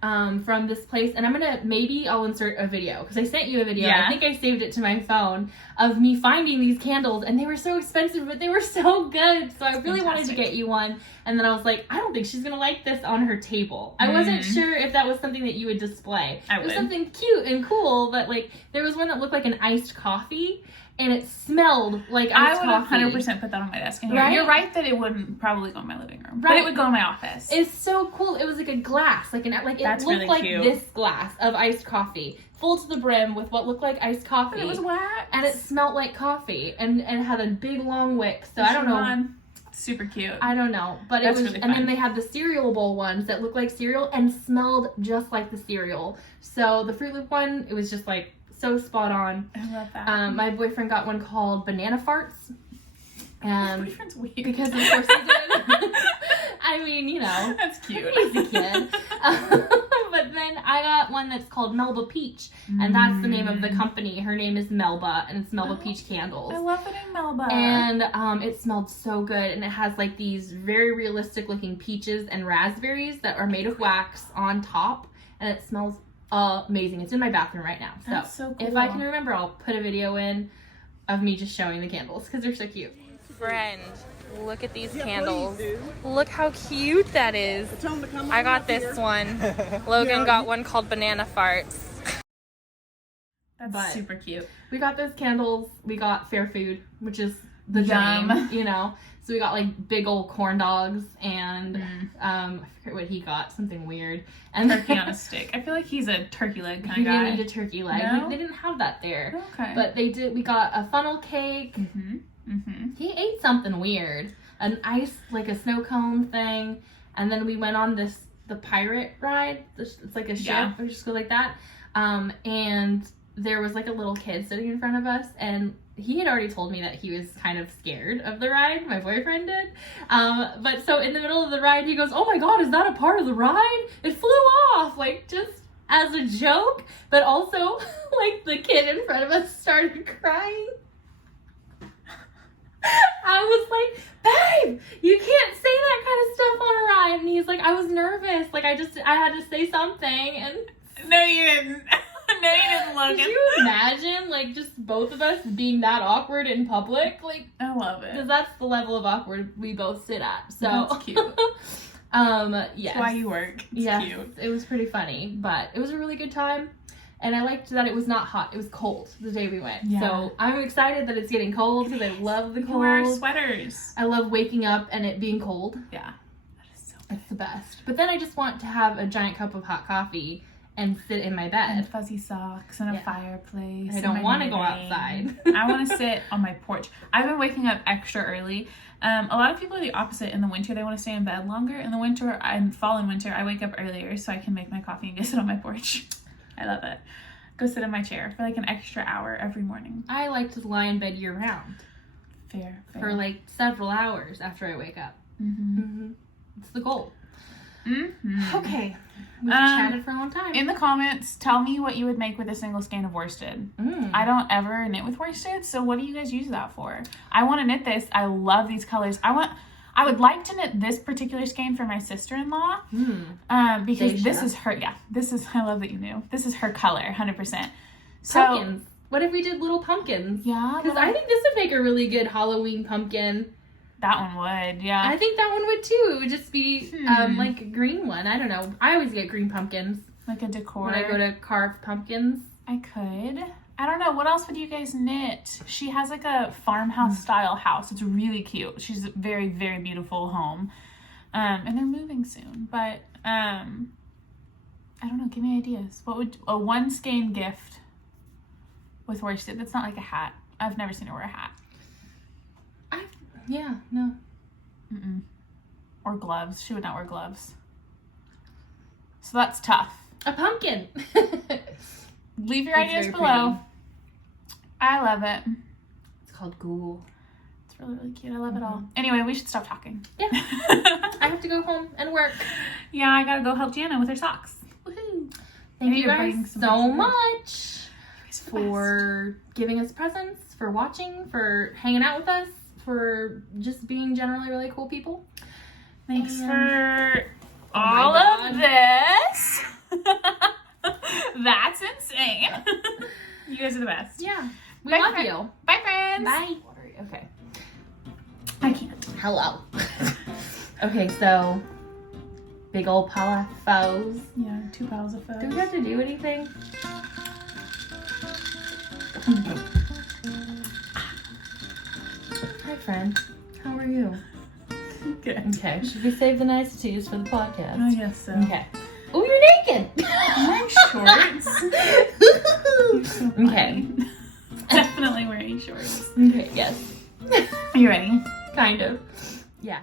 from this place, and I'll insert a video, because I sent you a video. I think I saved it to my phone, of me finding these candles, and they were so expensive, but they were so good. So I really wanted to get you one, and then I was like, I don't think she's gonna like this on her table. I wasn't sure if that was something that you would display. It was something cute and cool, but there was one that looked like an iced coffee, and it smelled like iced coffee. I would 100% put that on my desk in here. Right? You're right that it wouldn't probably go in my living room, but it would go in my office. It's so cool. It was like a glass, it looked really like cute. This glass of iced coffee, full to the brim with what looked like iced coffee. But it was wax, and it smelled like coffee, and it had a big long wick. So I don't know. Super cute. I don't know, but it was really fun. And then they had the cereal bowl ones that looked like cereal and smelled just like the cereal. So the Fruit Loop one, it was just so spot on. I love that. My boyfriend got one called Banana Farts. My boyfriend's weird. Because of course he did. I mean, you know. That's cute. He's a kid. But then I got one that's called Melba Peach. And that's the name of the company. Her name is Melba, and it's Melba Peach Candles. I love the name Melba. And it smelled so good. And it has these very realistic looking peaches and raspberries that are made of wax on top. And it smells amazing. It's in my bathroom right now. That's so cool. If I can remember, I'll put a video in of me just showing the candles, because they're so cute. Friend, look at these candles. Look how cute that is. I got this one. Logan got one called Banana Farts. That's super cute. We got those candles. We got fair food, which is the dream, you know. So we got big old corn dogs, and I forget what he got, something weird. And turkey on a stick. I feel like he's a turkey leg kind of guy. He didn't eat a turkey leg. No? They didn't have that there. Okay. But they did. We got a funnel cake. He ate something weird. An ice, a snow cone thing. And then we went on the pirate ride. It's like a ship, or just go like that. And there was a little kid sitting in front of us, and he had already told me that he was kind of scared of the ride. My boyfriend did. But so in the middle of the ride, he goes, "Oh my God, is that a part of the ride? It flew off!" Just as a joke. But also, the kid in front of us started crying. I was like, "Babe, you can't say that kind of stuff on a ride." And he's like, "I was nervous. I had to say something." And no, you didn't. No, you didn't, Logan. Could you imagine, just both of us being that awkward in public? I love it. Because that's the level of awkward we both sit at. So that's cute. Yes. That's why you work. It's cute. It was pretty funny, but it was a really good time. And I liked that it was not hot. It was cold the day we went. Yeah. So I'm excited that it's getting cold, because I love the cold. Wear sweaters. I love waking up and it being cold. Yeah. That is so good. It's the best. But then I just want to have a giant cup of hot coffee and sit in my bed. And fuzzy socks and a fireplace. I don't want to go outside. I want to sit on my porch. I've been waking up extra early. A lot of people are the opposite. In the winter, they want to stay in bed longer. In the winter, fall and winter, I wake up earlier so I can make my coffee and go sit on my porch. I love it. Go sit in my chair for an extra hour every morning. I like to lie in bed year round. Fair. For several hours after I wake up. It's the goal. Okay. We've chatted for a long time. In the comments, tell me what you would make with a single skein of worsted. I don't ever knit with worsted, so what do you guys use that for? I want to knit this. I love these colors. I would like to knit this particular skein for my sister-in-law, because this is her. Yeah, I love that you knew. This is her color, 100%. So pumpkins. What if we did little pumpkins? Yeah. Because I think this would make a really good Halloween pumpkin. That one would, yeah. I think that one would too. It would just be like a green one. I don't know. I always get green pumpkins. Like a decor. When I go to carve pumpkins. I could. I don't know. What else would you guys knit? She has like a farmhouse style house. It's really cute. She's a very, very beautiful home. And they're moving soon. But I don't know. Give me ideas. What would a one skein gift with worsted? That's not like a hat. I've never seen her wear a hat. Yeah, no. Mm-mm. Or gloves. She would not wear gloves. So that's tough. A pumpkin. Leave your ideas below. I love it. It's called Google. It's really, really cute. I love it all. Anyway, we should stop talking. Yeah. I have to go home and work. Yeah, I gotta go help Jana with her socks. Woohoo. Thank you guys so much for giving us presents, for watching, for hanging out with us, for just being generally really cool people. Thanks for all of this. That's insane. You guys are the best. Yeah. We love you. Bye, friends. Bye. Okay. I can't. Hello. Okay, so big old pile of foes. Yeah, 2 piles of foes. Do we have to do anything? Hi, friend. How are you? Good. Okay. Should we save the niceties for the podcast? I guess so. Okay. Oh, you're naked. I'm wearing shorts. You're so funny. Okay. Definitely wearing shorts. Okay. Yes. Are you ready? Kind of. Yeah.